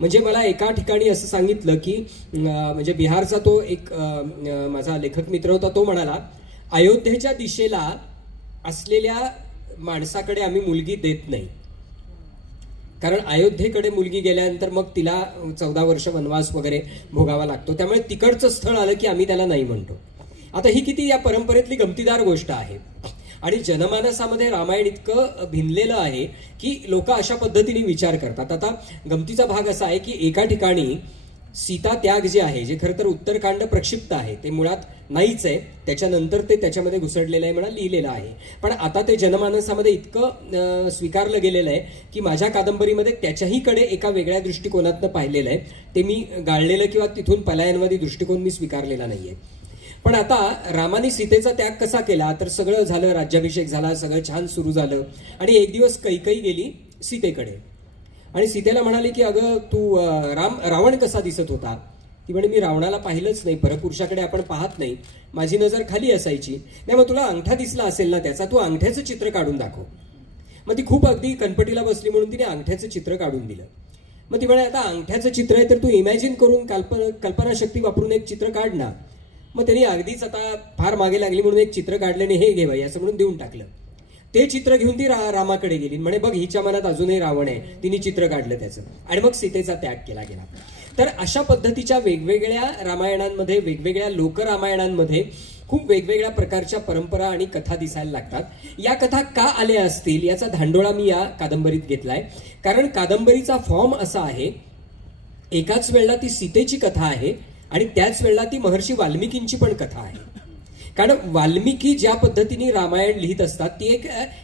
म्हणजे मला एका ठिकाणी असं सांगितलं की म्हणजे बिहारचा तो एक माझा लेखक मित्र होता. तो म्हणाला, अयोध्येच्या दिशेला असलेल्या माणसाकडे आम्ही मुलगी देत नाही, कारण अयोध्येकडे मुलगी गेल्यानंतर मग तिला 14 वर्ष वनवास वगैरे भोगावा लागतो. त्यामुळे तिकडचं स्थळ आलं की आम्ही त्याला नाही म्हणतो. आता ही किती या परंपरेतली गमतीदार गोष्ट आहे. आणि जनमानसामध्ये रामायण इतकं भिनलेलं आहे की लोक अशा पद्धतीने विचार करतात. आता गमतीचा भाग असा आहे की एका ठिकाणी सीता त्याग जे आहे, जे खरं तर उत्तरकांड प्रक्षिप्त आहे, ते मुळात नाहीच आहे, त्याच्यानंतर ते त्याच्यामध्ये घुसडलेलं आहे म्हणा लिहिलेलं आहे. पण आता ते जनमानसामध्ये इतकं स्वीकारलं गेलेलं आहे की माझ्या कादंबरीमध्ये त्याच्याहीकडे एका वेगळ्या दृष्टिकोनातनं पाहिलेलं आहे. ते मी गाळलेलं किंवा तिथून पलायनवादी दृष्टिकोन मी स्वीकारलेला नाहीये. पण आता रामाने सीतेचा त्याग कसा केला, तर सगळं झालं, राज्याभिषेक झाला, सगळं छान सुरू झालं आणि एक दिवस कैकेयी गेली सीतेकडे आणि सीतेला म्हणाली की अगं तू रावण कसा दिसत होता. ती म्हणे मी रावणाला पाहिलंच नाही, परपुरुषाकडे आपण पाहत नाही, माझी नजर खाली असायची. नाही मग तुला अंगठा दिसला असेल ना त्याचा, तू अंगठ्याचं चित्र काढून दाखव. मग ती खूप अगदी कणपटीला बसली म्हणून तिने अंगठ्याचं चित्र काढून दिलं. मग ती म्हणे आता अंगठ्याचं चित्र आहे तर तू इमॅजिन करून कल्पनाशक्ती वापरून एक चित्र काढ ना. मग त्यांनी अगदीच आता फार मागे लागली म्हणून एक चित्र काढलं आणि हे घे बाई असं म्हणून देऊन टाकलं. ते चित्र घेऊन ती रामाकडे गेली, म्हणे बघ हिच्या मनात अजूनही रावण आहे, तिने चित्र काढलं त्याचं आणि मग सीतेचा त्याग केला गेला. तर अशा पद्धतीच्या वेगवेगळ्या रामायणांमध्ये, वेगवेगळ्या लोकरामायणांमध्ये खूप वेगवेगळ्या प्रकारच्या परंपरा आणि कथा दिसायला लागतात. या कथा का आल्या असतील याचा धांडोळा मी या कादंबरीत घेतलाय. कारण कादंबरीचा फॉर्म असा आहे, एकाच वेळेला ती सीतेची कथा आहे आणि त्याच वेळेला ती महर्षी वाल्मिकींची पण कथा आहे. कारण वाल्मिकी ज्या पद्धतीने रामायण लिहित असतात ती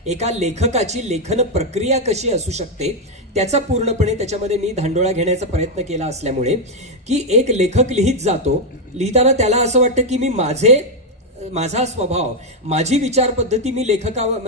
एका लेखकाची लेखन प्रक्रिया कशी असू शकते त्याचा पूर्णपणे त्याच्यामध्ये मी धांडोळा घेण्याचा प्रयत्न केला असल्यामुळे की एक लेखक लिहित जातो, लिहिताना त्याला असं वाटतं की मी माझा स्वभाव, माझी विचार पद्धती मी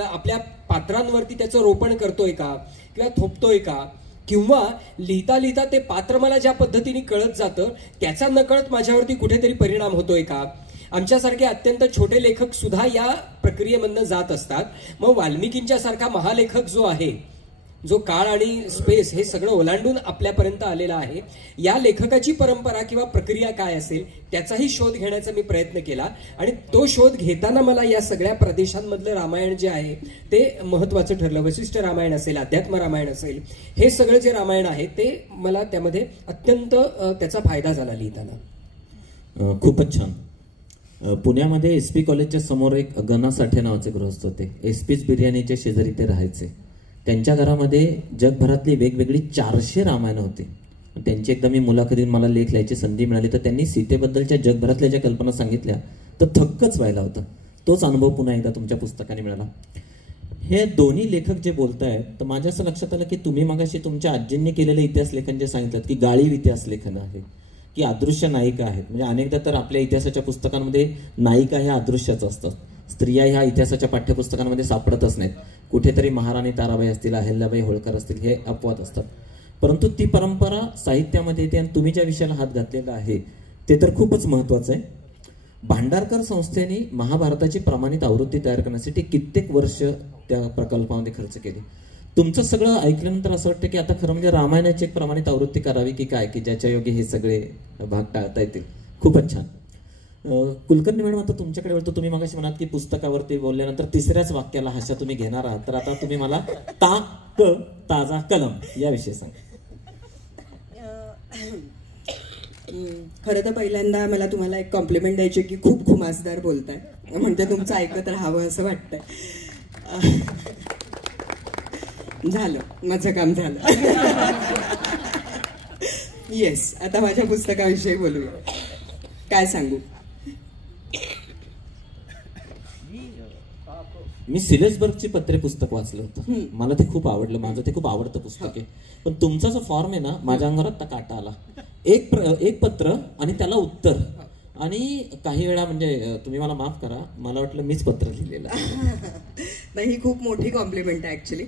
आपल्या पात्रांवरती त्याचं रोपण करतोय का किंवा थोपतोय का, किंवा लिहिता लिहिता ते पात्र मला ज्या पद्धतीने कळत जातं त्याचा नकळत माझ्यावरती कुठेतरी परिणाम होतोय का. आमच्यासारखे अत्यंत छोटे लेखक सुद्धा या प्रक्रियेमधनं जात असतात. मग वाल्मिकींच्या सारखा महालेखक जो आहे, जो काळ आणि स्पेस हे सगळं ओलांडून आपल्यापर्यंत आलेला आहे, या लेखकाची परंपरा किंवा प्रक्रिया काय असेल त्याचाही शोध घेण्याचा मी प्रयत्न केला. आणि तो शोध घेताना मला या सगळ्या प्रदेशांमधलं रामायण जे आहे ते महत्वाचं ठरलं. वशिष्ठ रामायण असेल, अध्यात्म रामायण असेल, हे सगळं जे रामायण आहे ते मला त्यामध्ये अत्यंत त्याचा फायदा झाला लिहिताना. खूपच छान. पुण्यामध्ये एसपी कॉलेजच्या समोर एक गणा साठे नावाचे गृहस्थ होते. एसपीच बिर्याणीच्या शेजारी ते राहायचे. त्यांच्या घरामध्ये जगभरातली वेगवेगळी 400 रामायणं होती. त्यांची एकदा मी मुलाखतीत मला लेख लिहायची संधी मिळाली तर त्यांनी सीतेबद्दलच्या जगभरातल्या ज्या कल्पना सांगितल्या तर थक्कच व्हायला होतं. तोच अनुभव पुन्हा एकदा तुमच्या पुस्तकाने मिळाला. हे दोन्ही लेखक जे बोलतायत तर माझ्या असं लक्षात आलं की तुम्ही मगाशी तुमच्या आजींनी केलेलं इतिहास लेखन जे सांगितलं की गाळीव इतिहास लेखन आहे की अदृश्य नायिका आहेत. म्हणजे अनेकदा तर आपल्या इतिहासाच्या पुस्तकांमध्ये नायिका ह्या अदृश्यच असतात. स्त्रिया ह्या इतिहासाच्या पाठ्यपुस्तकांमध्ये सापडतच नाहीत. कुठेतरी महाराणी ताराबाई असतील, अहिल्याबाई होळकर असतील, हे अपवाद असतात. परंतु ती परंपरा साहित्यामध्ये येते आणि तुम्ही ज्या विषयाला हात घातलेला आहे ते तर खूपच महत्वाचं आहे. भांडारकर संस्थेने महाभारताची प्रमाणित आवृत्ती तयार करण्यासाठी कित्येक वर्ष त्या प्रकल्पामध्ये खर्च केले. तुमचं सगळं ऐकल्यानंतर असं वाटतं की आता खरं म्हणजे रामायणाची एक प्रमाणित आवृत्ती करावी की काय, की ज्याच्या योगे हे सगळे भाग टाळता येतील. खूपच छान. कुलकर्णी मॅडम, आता तुमच्याकडे वळतो. तुम्ही मगाशी म्हणाल की पुस्तकावरती बोलल्यानंतर तिसऱ्याच वाक्याला हाशा तुम्ही घेणार आहात, तर आता तुम्ही मला ताजा कलम याविषयी सांगा. खरं तर पहिल्यांदा मला तुम्हाला एक कॉम्प्लिमेंट द्यायची की खूप खुमासदार बोलताय, म्हणजे तुमचं ऐकत राहावं असं वाटतंय. झालं, माझं काम झालं. येस, आता माझ्या पुस्तकाविषयी बोलूया. काय सांगू? मी सिलेसबर्गची पत्रे पुस्तक वाचलं होतं. मला ते खूप आवडलं. माझं ते खूप आवडतं पुस्तक आहे. पण तुमचा जो फॉर्म आहे ना, माझ्या अंगावर आता काटा आला. एक पत्र आणि त्याला उत्तर. आणि काही वेळा म्हणजे तुम्ही मला माफ करा, मला वाटलं मीच पत्र लिहिलेलं. नाही, ही खूप मोठी कॉम्प्लिमेंट आहे ऍक्च्युली.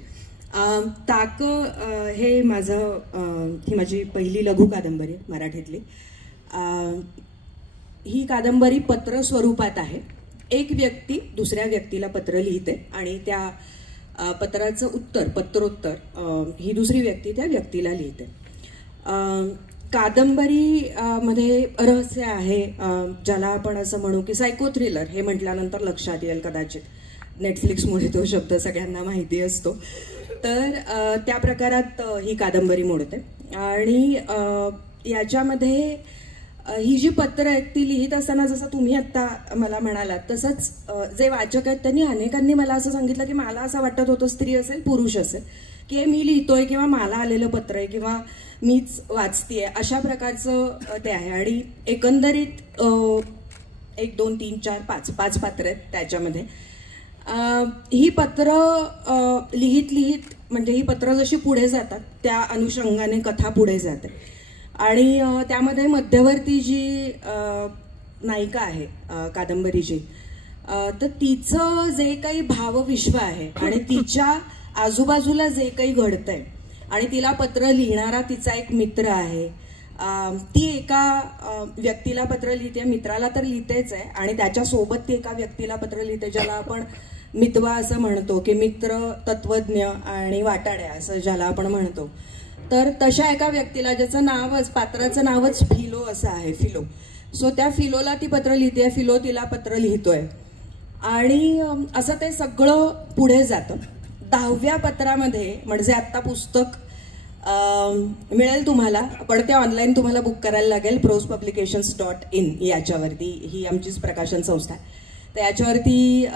हे ही माझी पहिली लघु कादंबरी मराठीतली. ही कादंबरी पत्र स्वरूपात आहे. एक व्यक्ती दुसऱ्या व्यक्तीला पत्र लिहिते आणि त्या पत्राचं पत्रोत्तर ही दुसरी व्यक्ती त्या व्यक्तीला लिहिते. कादंबरी मध्ये रहस्य आहे, ज्याला आपण असं म्हणू की सायको थ्रिलर. हे म्हटल्यानंतर लक्षात येईल कदाचित, नेटफ्लिक्समुळे तो शब्द सगळ्यांना माहिती असतो. तर त्या प्रकारात ही कादंबरी मोडते. आणि याच्यामध्ये ही जी पत्र आहेत ती लिहित असताना, जसं तुम्ही आत्ता मला म्हणालात तसंच जे वाचक आहेत त्यांनी अनेकांनी मला असं सांगितलं की मला असं वाटत होतं, स्त्री असेल पुरुष असेल, की हे मी लिहितोय किंवा मला आलेलं पत्र आहे किंवा मीच वाचतेय, अशा प्रकारचं ते आहे. आणि एकंदरीत 1, 2, 3, 4, 5 पात्र आहेत त्याच्यामध्ये. ही पत्र लिहित म्हणजे ही पत्र जशी पुढे जातात त्या अनुषंगाने कथा पुढे जाते. आणि त्यामध्ये मध्यवर्ती जी नायिका आहे कादंबरीची, तर तिचं जे काही भावविश्व आहे आणि तिच्या आजूबाजूला जे काही घडतंय आणि तिला पत्र लिहिणारा तिचा एक मित्र आहे, ती एका व्यक्तीला पत्र लिहिते, मित्राला तर लिहितेच आहे, आणि त्याच्यासोबत ती एका व्यक्तीला पत्र लिहिते ज्याला आपण मितवा असं म्हणतो, की मित्र, तत्वज्ञ आणि वाटाड्या असं ज्याला आपण म्हणतो. तर तशा एका व्यक्तीला, ज्याचं नावच, पात्राचं नावच फिलो असं आहे, फिलो. सो त्या फिलोला ती पत्र लिहिते, फिलो तिला पत्र लिहितोय, आणि असं ते सगळं पुढे जातं. 10व्या पत्रामध्ये, म्हणजे आत्ता पुस्तक मिळेल तुम्हाला, पण ते ऑनलाईन तुम्हाला बुक करायला लागेल, prospublications.in याच्यावरती, ही आमचीच प्रकाशन संस्था आहे, तर याच्यावरती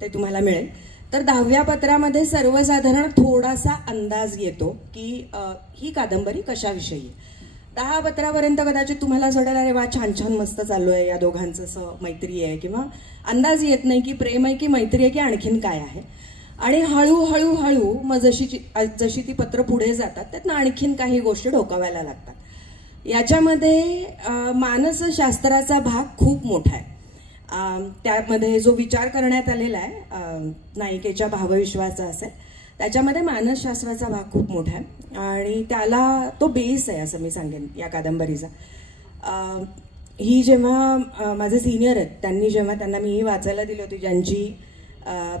ते तुम्हाला मिळेल. तर 10व्या पत्रामध्ये सर्वसाधारण थोडासा अंदाज येतो की ही कादंबरी कशाविषयी. 10 पत्रापर्यंत कदाचित तुम्हाला असं वाटेल, अरे वा, छान छान मस्त चालू आहे, या दोघांचं असं मैत्री आहे, किंवा अंदाज येत नाही की प्रेम आहे की मैत्री आहे की आणखीन काय आहे. आणि हळूहळू मग जशी ती पत्र पुढे जातात, त्यातनं आणखीन काही गोष्टी डोकावायला लागतात. याच्यामध्ये मानसशास्त्राचा भाग खूप मोठा आहे. त्यामध्ये जो विचार करण्यात आलेला आहे नायिकेच्या भावविश्वाचा असेल, त्याच्यामध्ये मानसशास्त्राचा भाग खूप मोठा आहे, आणि त्याला तो बेस आहे असं मी सांगेन या कादंबरीचा. ही जेव्हा माझे सिनियर आहेत, त्यांना मी ही वाचायला दिली होती, ज्यांची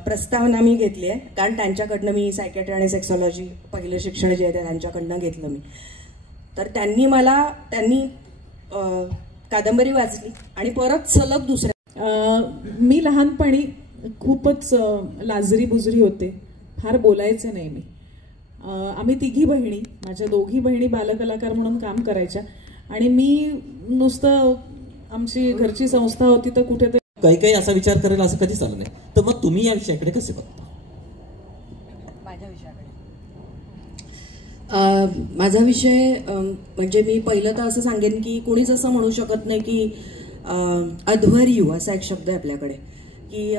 प्रस्तावना मी घेतली आहे, कारण त्यांच्याकडनं मी सायकॅट्री आणि सेक्सॉलॉजी पहिलं शिक्षण जे आहे ते त्यांच्याकडनं घेतलं मी. तर त्यांनी कादंबरी वाचली आणि परत सलग दुसऱ्या. मी लहानपणी खूपच लाजरी बुजरी होते, फार बोलायचे नाही मी. आम्ही तिघी बहिणी, माझ्या दोघी बहिणी बालकलाकार म्हणून काम करायच्या, आणि मी नुसतं, आमची घरची संस्था होती तर कुठे काही असा विचार करेल असं कधीच आलं नाही. तर मग तुम्ही या विषयाकडे कसे बघता? माझा विषय म्हणजे मी पहिलं तर असं सांगेन की कोणीच असं म्हणू शकत नाही की अध्वर्यू असा एक शब्द आहे आपल्याकडे, की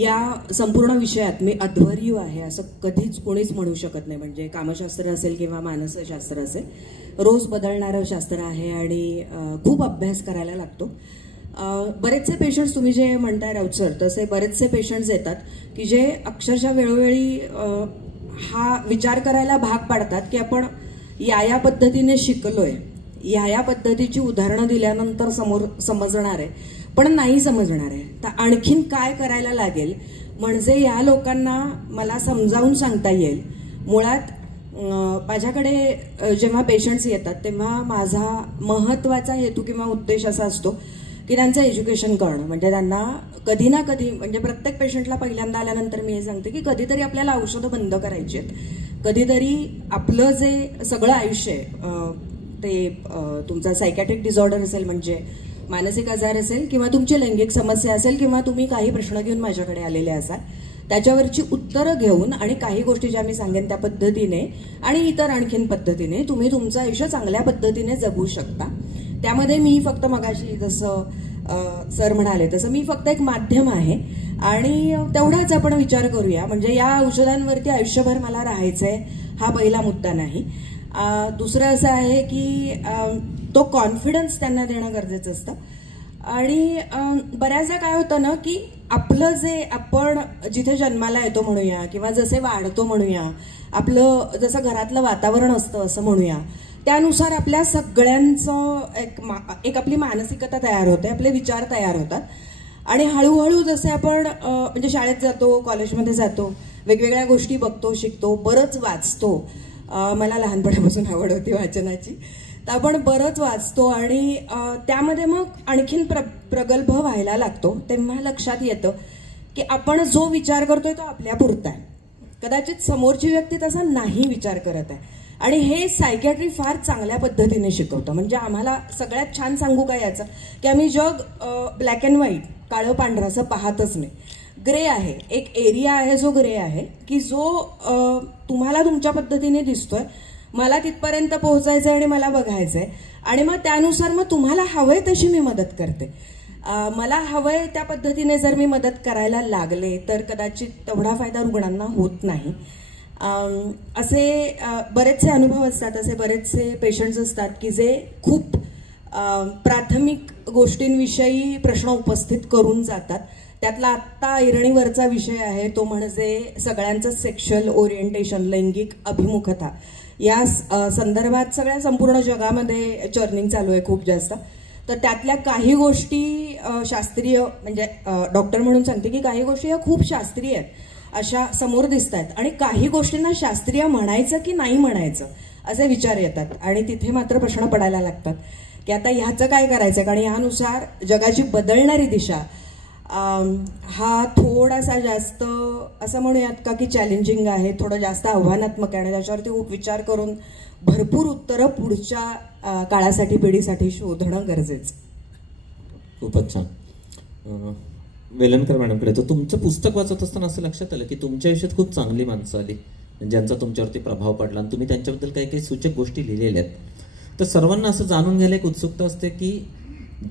या संपूर्ण विषयात मी अध्वर्यू आहे असं कधीच कोणीच म्हणू शकत नाही. म्हणजे कामशास्त्र असेल किंवा मानसशास्त्र असेल, रोज बदलणारं शास्त्र आहे आणि खूप अभ्यास करायला लागतो. बरेचसे पेशंट्स, तुम्ही जे म्हणताय राऊत सर, तसे बरेचसे पेशंट्स येतात की जे अक्षरशः वेळोवेळी हा विचार करायला भाग पाडतात की आपण या पद्धतीने शिकलोय, या पद्धतीची उदाहरणं दिल्यानंतर समोर समजणार आहे, पण नाही समजणार आहे, तर आणखीन काय करायला लागेल म्हणजे या लोकांना मला समजावून सांगता येईल. मुळात माझ्याकडे जेव्हा पेशंट्स येतात तेव्हा माझा महत्वाचा हेतू किंवा उद्देश असा असतो की त्यांचं एज्युकेशन करणं. म्हणजे त्यांना कधी ना कधी, म्हणजे प्रत्येक पेशंटला पहिल्यांदा आल्यानंतर मी हे सांगते की कधीतरी आपल्याला औषधं बंद करायची आहेत, कधीतरी आपलं जे सगळं आयुष्य आहे ते तुमचा सायकॅट्रिक डिसऑर्डर असेल, म्हणजे मानसिक आजार असेल, किंवा तुमची लैंगिक समस्या असेल, किंवा तुम्ही काही प्रश्न घेऊन माझ्याकडे आलेले असाल, त्याच्यावरची उत्तरं घेऊन आणि काही गोष्टी ज्या मी सांगेन त्या पद्धतीने आणि इतर आणखीन पद्धतीने तुम्ही तुमचं आयुष्य चांगल्या पद्धतीने जगू शकता. त्यामध्ये मी फक्त, मगाशी जसं सर म्हणाले तसं, मी फक्त एक माध्यम आहे आणि तेवढाच आपण विचार करूया. म्हणजे या औषधांवरती आयुष्यभर मला राहायचंय हा पहिला मुद्दा नाही. दुसरं असं आहे की तो कॉन्फिडन्स त्यांना देणं गरजेचं असतं. आणि बऱ्याचदा काय होतं ना की आपलं जे, आपण जिथे जन्माला येतो म्हणूया, किंवा जसे वाढतो म्हणूया, आपलं जसं घरातलं वातावरण असतं असं म्हणूया, त्यानुसार आपल्या सगळ्यांचं एक आपली मानसिकता तयार होते, आपले विचार तयार होतात. आणि हळूहळू जसे आपण म्हणजे शाळेत जातो, कॉलेजमध्ये जातो, वेगवेगळ्या गोष्टी बघतो, शिकतो, बरंच वाचतो. मला लहानपणापासून आवड होती वाचनाची, तर आपण बरंच वाचतो आणि त्यामध्ये मग आणखीन प्रगल्भ व्हायला लागतो. तेव्हा लक्षात येतं की आपण जो विचार करतोय तो आपल्यापुरता आहे, कदाचित समोरची व्यक्ती तसा नाही विचार करत आहे. आणि हे सायकॅट्री फार चांगल्या पद्धतीने शिकवतं. म्हणजे आम्हाला सगळ्यात छान सांगू का याचं, की आम्ही जग ब्लॅक अँड व्हाईट, काळं पांढरं असं पाहतच नाही. ग्रे आहे, एक एरिया आहे जो ग्रे आहे, की जो तुम्हाला तुमच्या पद्धतीने दिसतोय, मला तिथपर्यंत पोहोचायचंय आणि मला बघायचंय, आणि मग त्यानुसार मग तुम्हाला हवंय तशी मी मदत करते. मला हवंय त्या पद्धतीने जर मी मदत करायला लागले तर कदाचित तेवढा फायदा रुग्णांना होत नाही. असे बरेचसे अनुभव असतात, असे बरेचसे पेशंट्स असतात की जे खूप प्राथमिक गोष्टींविषयी प्रश्न उपस्थित करून जातात. त्यातला आत्ता ऐरणीवरचा विषय आहे तो म्हणजे सगळ्यांचं सेक्शुअल ओरिएंटेशन, लैंगिक अभिमुखता. या संदर्भात सगळ्या संपूर्ण जगामध्ये चर्निंग चालू आहे खूप जास्त. तर त्यातल्या काही गोष्टी शास्त्रीय, म्हणजे डॉक्टर म्हणून सांगते की काही गोष्टी ह्या खूप शास्त्रीय आहेत अशा समोर दिसत आहेत, आणि काही गोष्टींना शास्त्रीय म्हणायचं की नाही म्हणायचं असे विचार येतात. आणि तिथे मात्र प्रश्न पडायला लागतात की आता ह्याचं काय करायचं, कारण ह्यानुसार जगाची बदलणारी दिशा हा थोडासा जास्त असं म्हणूयात का की चॅलेंजिंग आहे, थोडं जास्त आव्हानात्मक आहे, आणि त्याच्यावरती खूप विचार करून भरपूर उत्तरं पुढच्या काळासाठी, पिढीसाठी शोधणं गरजेचं. खूपच छान. वेलणकर मॅडमकडे, तर तुमचं पुस्तक वाचत असताना असं लक्षात आलं की तुमच्या आयुष्यात खूप चांगली माणसं आली ज्यांचा तुमच्यावरती प्रभाव पडला, आणि तुम्ही त्यांच्याबद्दल काही काही सूचक गोष्टी लिहिलेल्या आहेत. तर सर्वांना असं जाणून घ्यायला एक उत्सुकता असते की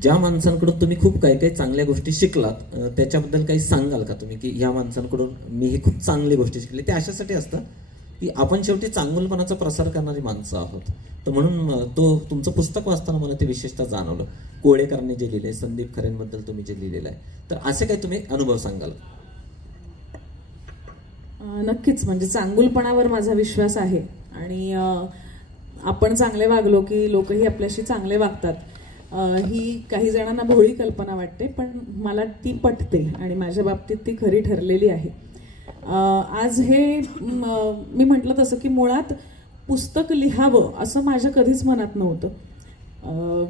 ज्या माणसांकडून तुम्ही खूप काही काही चांगल्या गोष्टी शिकलात त्याच्याबद्दल काही सांगाल का तुम्ही, की या माणसांकडून मी ही खूप चांगली गोष्टी शिकली. ते अशासाठी असतं की आपण शेवटी चांगुलपणाचा प्रसार करणारी माणसं आहोत. तर म्हणून तुमचं पुस्तक वाचताना मला ते विशेषतः जाणवलं. कोळेकरांनी जे लिहिले, संदीप खरेंबद्दल तुम्ही जे लिहिलेलं आहे, तर असे काही तुम्ही अनुभव सांगाल? नक्कीच, म्हणजे चांगुलपणावर माझा विश्वास आहे, आणि आपण चांगले वागलो की लोकही आपल्याशी चांगले वागतात. ही काही जणांना भोळी कल्पना वाटते, पण मला ती पटते आणि माझ्या बाबतीत ती खरी ठरलेली आहे. आज हे मी म्हटलं तसं की मुळात पुस्तक लिहावं असं माझ्या कधीच मनात नव्हतं.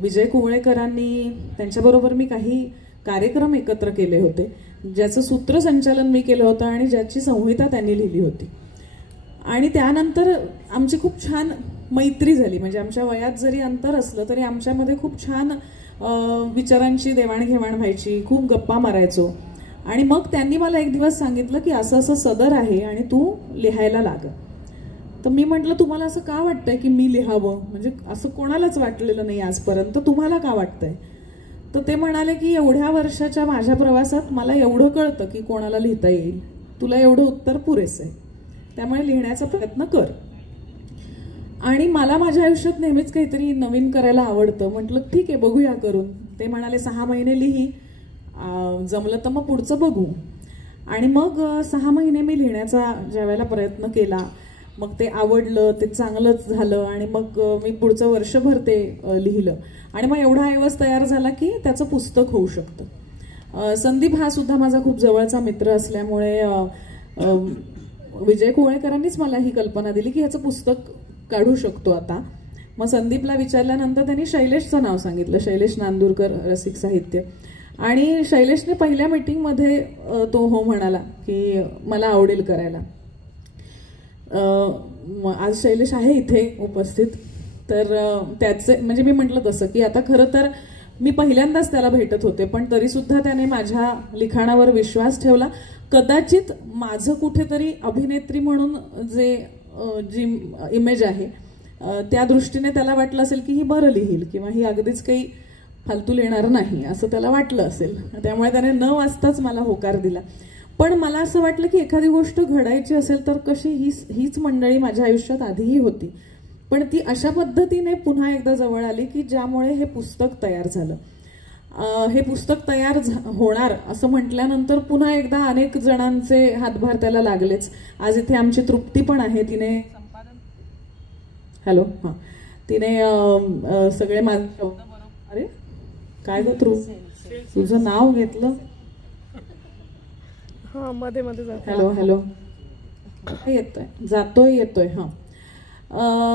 विजय कुवळेकरांनी, त्यांच्याबरोबर मी काही कार्यक्रम एकत्र केले होते, ज्याचं सूत्रसंचालन मी केलं होतं आणि ज्याची संहिता त्यांनी लिहिली होती. आणि त्यानंतर आमची खूप छान मैत्री झाली. म्हणजे आमच्या वयात जरी अंतर असलं तरी आमच्यामध्ये खूप छान विचारांची देवाणघेवाण व्हायची, खूप गप्पा मारायचो. आणि मग त्यांनी मला एक दिवस सांगितलं की असं असं सदर आहे आणि तू लिहायला लाग. तर मी म्हटलं, तुम्हाला असं का वाटतंय की मी लिहावं, म्हणजे असं कोणालाच वाटलेलं नाही आजपर्यंत, तुम्हाला का वाटतंय? तर ते म्हणाले की एवढ्या वर्षाच्या माझ्या प्रवासात मला एवढं कळतं की कोणाला लिहिता येईल, तुला एवढं उत्तर पुरेसं आहे, त्यामुळे लिहिण्याचा प्रयत्न कर. आणि मला माझ्या आयुष्यात नेहमीच काहीतरी नवीन करायला आवडतं. म्हटलं ठीक आहे, बघूया करून. ते म्हणाले 6 महिने लिही, जमलं तर मग पुढचं बघू. आणि मग 6 महिने मी लिहिण्याचा ज्या वेळेला प्रयत्न केला, मग ते आवडलं, ते चांगलंच झालं, आणि मग मी पुढचं वर्षभर ते लिहिलं, आणि मग एवढा ऐवज तयार झाला की त्याचं पुस्तक होऊ शकतं. संदीप हा सुद्धा माझा खूप जवळचा मित्र असल्यामुळे विजय कुवळेकरांनीच मला ही कल्पना दिली की ह्याचं पुस्तक काढू शकतो आता. मग संदीपला विचारल्यानंतर त्यांनी शैलेशचं नाव सांगितलं, शैलेश नांदुरकर, रसिक साहित्य. आणि शैलेशने पहिल्या मीटिंगमध्ये तो हो म्हणाला की मला आवडेल करायला. आज शैलेश आहे इथे उपस्थित. तर त्याचे म्हणजे मी म्हटलं तसं की आता खरं तर मी पहिल्यांदाच त्याला भेटत होते, पण तरीसुद्धा त्याने माझ्या लिखाणावर विश्वास ठेवला. कदाचित माझं कुठेतरी अभिनेत्री म्हणून जी इमेज आहे त्या दृष्टीने त्याला वाटलं असेल की ही बरं लिहील किंवा ही अगदीच काही फालतू लिहिणार नाही असं त्याला वाटलं असेल. त्यामुळे त्याने न वाचताच मला होकार दिला. पण मला असं वाटलं की एखादी गोष्ट घडायची असेल तर कशी हीच मंडळी माझ्या आयुष्यात आधीही होती, पण ती अशा पद्धतीने पुन्हा एकदा जवळ आली की ज्यामुळे हे पुस्तक तयार झालं. हे पुस्तक तयार होणार असं म्हटल्यानंतर पुन्हा एकदा अनेक जणांचे हातभार त्याला लागलेच. आज इथे आमची तृप्ती पण आहे, तिने हॅलो हां तिने सगळे अरे काय गो तुझं नाव घेतलं, हां मध्ये मध्ये हॅलो हॅलो येतोय येतोय हां.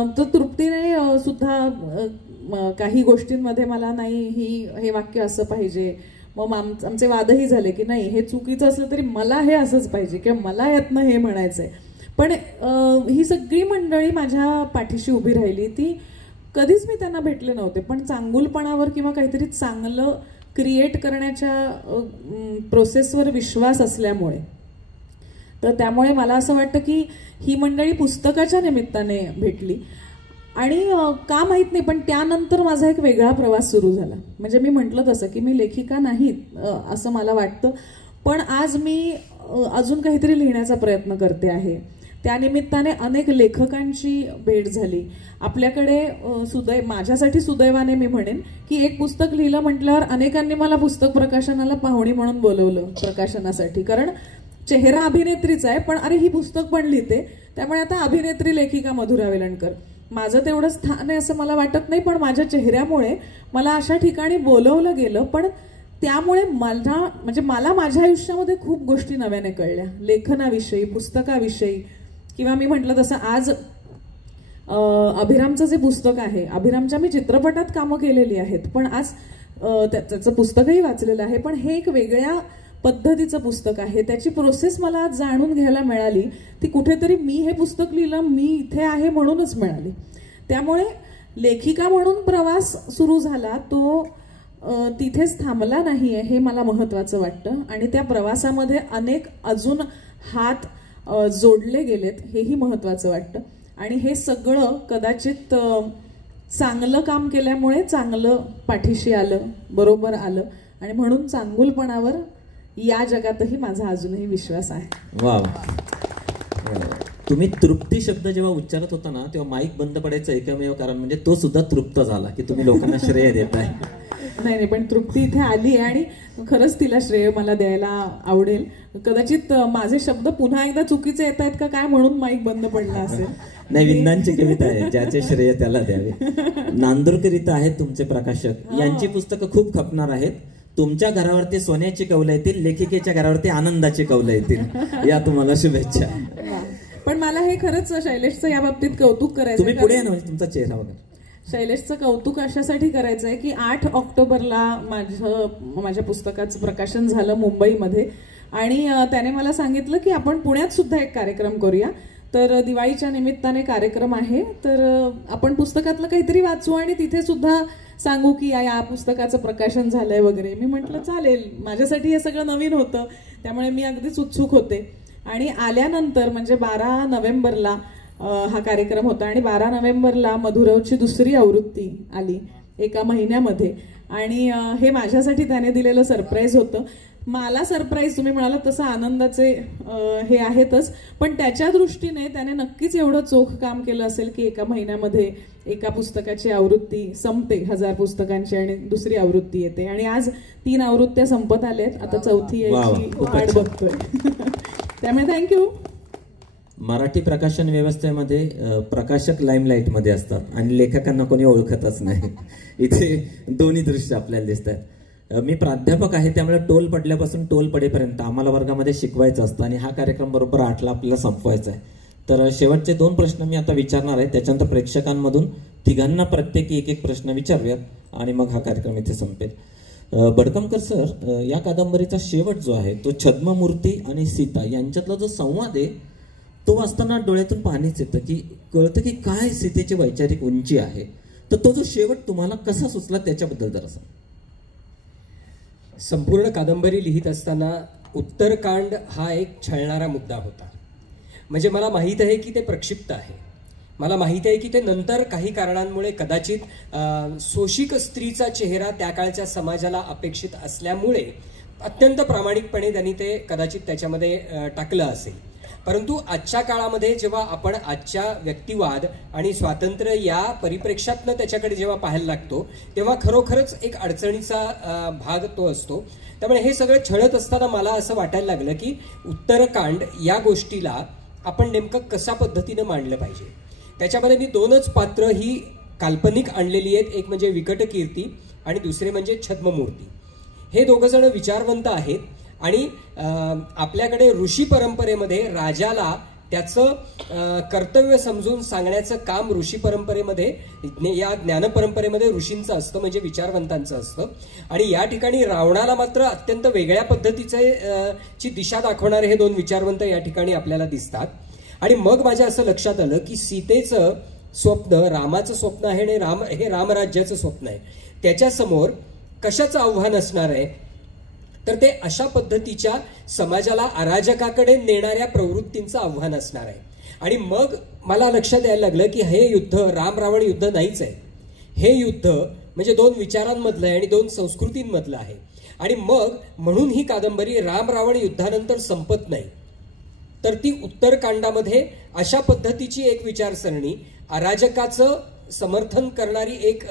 तर तृप्तीने सुद्धा काही गोष्टींमध्ये मला नाही हे वाक्य असं पाहिजे, मग आमचे वादही झाले की नाही हे चुकीचं असलं तरी मला हे असंच पाहिजे किंवा मला यातनं हे म्हणायचंय. पण ही सगळी मंडळी माझ्या पाठीशी उभी राहिली. ती कधीच मी त्यांना भेटले नव्हते, पण चांगुलपणावर किंवा काहीतरी चांगलं क्रिएट करण्याच्या प्रोसेसवर विश्वास असल्यामुळे, तर त्यामुळे मला असं वाटतं की ही मंडळी पुस्तकाच्या निमित्ताने भेटली. आणि का माहीत नाही, पण त्यानंतर माझा एक वेगळा प्रवास सुरू झाला. म्हणजे मी म्हटलं तसं की मी लेखिका नाही असं मला वाटतं, पण आज मी अजून काहीतरी लिहिण्याचा प्रयत्न करते आहे. त्यानिमित्ताने अनेक लेखकांची भेट झाली. आपल्याकडे माझ्यासाठी सुदैवाने मी म्हणेन की एक पुस्तक लिहिलं म्हटल्यावर अनेकांनी मला पुस्तक प्रकाशनाला पाहुणी म्हणून बोलवलं प्रकाशनासाठी, कारण चेहरा अभिनेत्रीचा आहे पण अरे ही पुस्तक पण लिहिते, त्यामुळे आता अभिनेत्री लेखिका मधुरा वेलणकर. माझं तेवढं स्थान आहे असं मला वाटत नाही, पण माझ्या चेहऱ्यामुळे मला अशा ठिकाणी बोलवलं गेलं. पण त्यामुळे मला माझ्या आयुष्यामध्ये खूप गोष्टी नव्याने कळल्या, लेखनाविषयी, पुस्तकाविषयी. किंवा मी म्हटलं तसं आज अभिरामचं जे पुस्तक आहे, अभिरामच्या मी चित्रपटात कामं केलेली आहेत, पण आज त्याचं पुस्तकही वाचलेलं आहे. पण हे एक वेगळ्या पद्धतीचं पुस्तक आहे, त्याची प्रोसेस मला आज जाणून घ्यायला मिळाली. ती कुठेतरी मी हे पुस्तक लिहिलं, मी इथे आहे म्हणूनच मिळाली. त्यामुळे लेखिका म्हणून प्रवास सुरू झाला, तो तिथेच थांबला नाहीये, हे मला महत्वाचं वाटतं. आणि त्या प्रवासामध्ये अनेक अजून हात जोडले गेलेत, हेही महत्वाचं वाटतं. आणि हे सगळं कदाचित चांगलं काम केल्यामुळे चांगलं पाठीशी आलं, बरोबर आलं. आणि म्हणून चांगुलपणावर या जगातही माझा अजूनही विश्वास आहे. वा, तुम्ही तृप्ती शब्द जेव्हा उच्चारत होता ना, तेव्हा माईक बंद पडायचं एकमेव कारण म्हणजे तो सुद्धा तृप्त झाला की तुम्ही लोकांना श्रेय देताय. नाही, पण तृप्ती इथे आली आणि खरंच तिला श्रेय मला द्यायला आवडेल. कदाचित माझे शब्द पुन्हा एकदा चुकीचे येत आहेत का काय म्हणून माईक बंद पडला असेल. नाही, विंदांची कविता आहे, ज्याचे श्रेय त्याला द्यावे. नांदुरकर इथं आहेत तुमचे प्रकाशक, यांची पुस्तकं खूप खपणार आहेत. तुमच्या घरावरती सोन्याची कौलं येतील, लेखिकेच्या घरावरती आनंदाची कौलं येतील. या तुम्हाला शुभेच्छा. पण मला हे खरंच शैलेशचं या बाबतीत कौतुक करायचं. तुम्ही पुढे ना, तुमचा चेहरा वगैरे. शैलेशचं कौतुक अशासाठी करायचं आहे की 8 ऑक्टोबरला माझ्या पुस्तकाचं प्रकाशन झालं मुंबईमध्ये. आणि त्याने मला सांगितलं की आपण पुण्यात सुद्धा एक कार्यक्रम करूया. तर दिवाळीच्या निमित्ताने कार्यक्रम आहे, तर आपण पुस्तकातलं काहीतरी वाचू आणि तिथे सुद्धा सांगू की या पुस्तकाचं प्रकाशन झालंय वगैरे. मी म्हटलं चालेल, माझ्यासाठी हे सगळं नवीन होतं, त्यामुळे मी अगदीच उत्सुक होते. आणि आल्यानंतर म्हणजे 12 नोव्हेंबरला हा कार्यक्रम होता आणि 12 नोव्हेंबरला मधुरवची दुसरी आवृत्ती आली एका महिन्यामध्ये. आणि हे माझ्यासाठी त्याने दिलेलं सरप्राईज होतं. मला सरप्राईज तुम्ही म्हणाला तसं आनंदाचे हे आहेतच, पण त्याच्या दृष्टीने त्याने नक्कीच एवढं चोख काम केलं असेल की एका महिन्यामध्ये एका पुस्तकाची आवृत्ती संपते, 1000 पुस्तकांची, आणि दुसरी आवृत्ती येते. आणि आज 3 आवृत्त्या संपत आल्यात, आता चौथी यायची वाट बघतोय. त्यामुळे थँक्यू. मराठी प्रकाशन व्यवस्थेमध्ये प्रकाशक लाईमलाईट मध्ये असतात आणि लेखकांना कोणी ओळखतच नाही. इथे दोन्ही दृश्य आपल्याला दिसत आहेत. मी प्राध्यापक आहे, त्यामुळे टोल पडल्यापासून टोल पडेपर्यंत आम्हाला वर्गामध्ये शिकवायचं असतं आणि हा कार्यक्रम बरोबर 8ला आपल्याला संपवायचा आहे. तर शेवटचे 2 प्रश्न मी आता विचारणार आहे, त्याच्यानंतर प्रेक्षकांमधून तिघांना प्रत्येकी एक प्रश्न विचारूयात आणि मग हा कार्यक्रम इथे संपेल. बडकमकर सर, या कादंबरीचा शेवट जो आहे तो छद्ममूर्ती आणि सीता यांच्यातला जो संवाद आहे तो वाचताना डोळ्यातून पाणीच येतं की कळतं की काय सीतेची वैचारिक उंची आहे. तर तो जो शेवट तुम्हाला कसा सुचला त्याच्याबद्दल जरा सांगा. संपूर्ण कादंबरी लिहित असताना उत्तरकांड हा एक छळणारा मुद्दा होता. म्हणजे मला माहीत आहे की ते प्रक्षिप्त आहे, मला माहीत आहे की ते नंतर काही कारणांमुळे कदाचित शोषिक स्त्रीचा चेहरा त्या काळच्या समाजाला अपेक्षित असल्यामुळे अत्यंत प्रामाणिकपणे त्यांनी ते कदाचित त्याच्यामध्ये टाकलं असेल. परंतु आजच्या काळामध्ये जेव्हा आपण आजच्या व्यक्तिवाद आणि स्वातंत्र्य या परिप्रेक्ष्यातनं त्याच्याकडे जेव्हा पाहायला लागतो तेव्हा खरोखरच एक अडचणीचा भाग तो असतो. त्यामुळे हे सगळं छळत असताना मला असं वाटायला लागलं की उत्तरकांड या गोष्टीला आपण नेमकं कशा पद्धतीनं मांडलं पाहिजे. त्याच्यामध्ये मी 2च पात्र ही काल्पनिक आणलेली आहेत, एक म्हणजे विकटकीर्ती आणि दुसरे म्हणजे छद्ममूर्ती. हे 2 जण विचारवंत आहेत आणि आपल्याकडे ऋषी परंपरेमध्ये राजाला त्याचं कर्तव्य समजून सांगण्याचं काम ऋषी परंपरेमध्ये, या ज्ञान परंपरेमध्ये ऋषींचं असतं, म्हणजे विचारवंतांचं असतं. आणि या ठिकाणी रावणाला मात्र अत्यंत वेगळ्या पद्धतीची दिशा दाखवणारे हे 2 विचारवंत या ठिकाणी आपल्याला दिसतात. आणि मग माझ्या असं लक्षात आलं की सीतेचं स्वप्न रामाचं स्वप्न आहे आणि हे रामराज्याचं स्वप्न आहे. त्याच्यासमोर कशाचं आव्हान असणार आहे, तर ते अशा पद्धतीच्या समाजाला अराजकाकडे नेणाऱ्या प्रवृत्तींचं आव्हान असणार आहे. आणि मग मला लक्षात यायला लागलं की हे युद्ध राम रावण युद्ध नाहीच आहे, हे युद्ध म्हणजे 2 विचारांमधलं आहे आणि 2 संस्कृतींमधलं आहे. आणि मग म्हणून ही कादंबरी राम रावण युद्धानंतर संपत नाही, तर ती उत्तरकांडामध्ये अशा पद्धतीची एक विचारसरणी, अराजकाचं समर्थन करणारी एक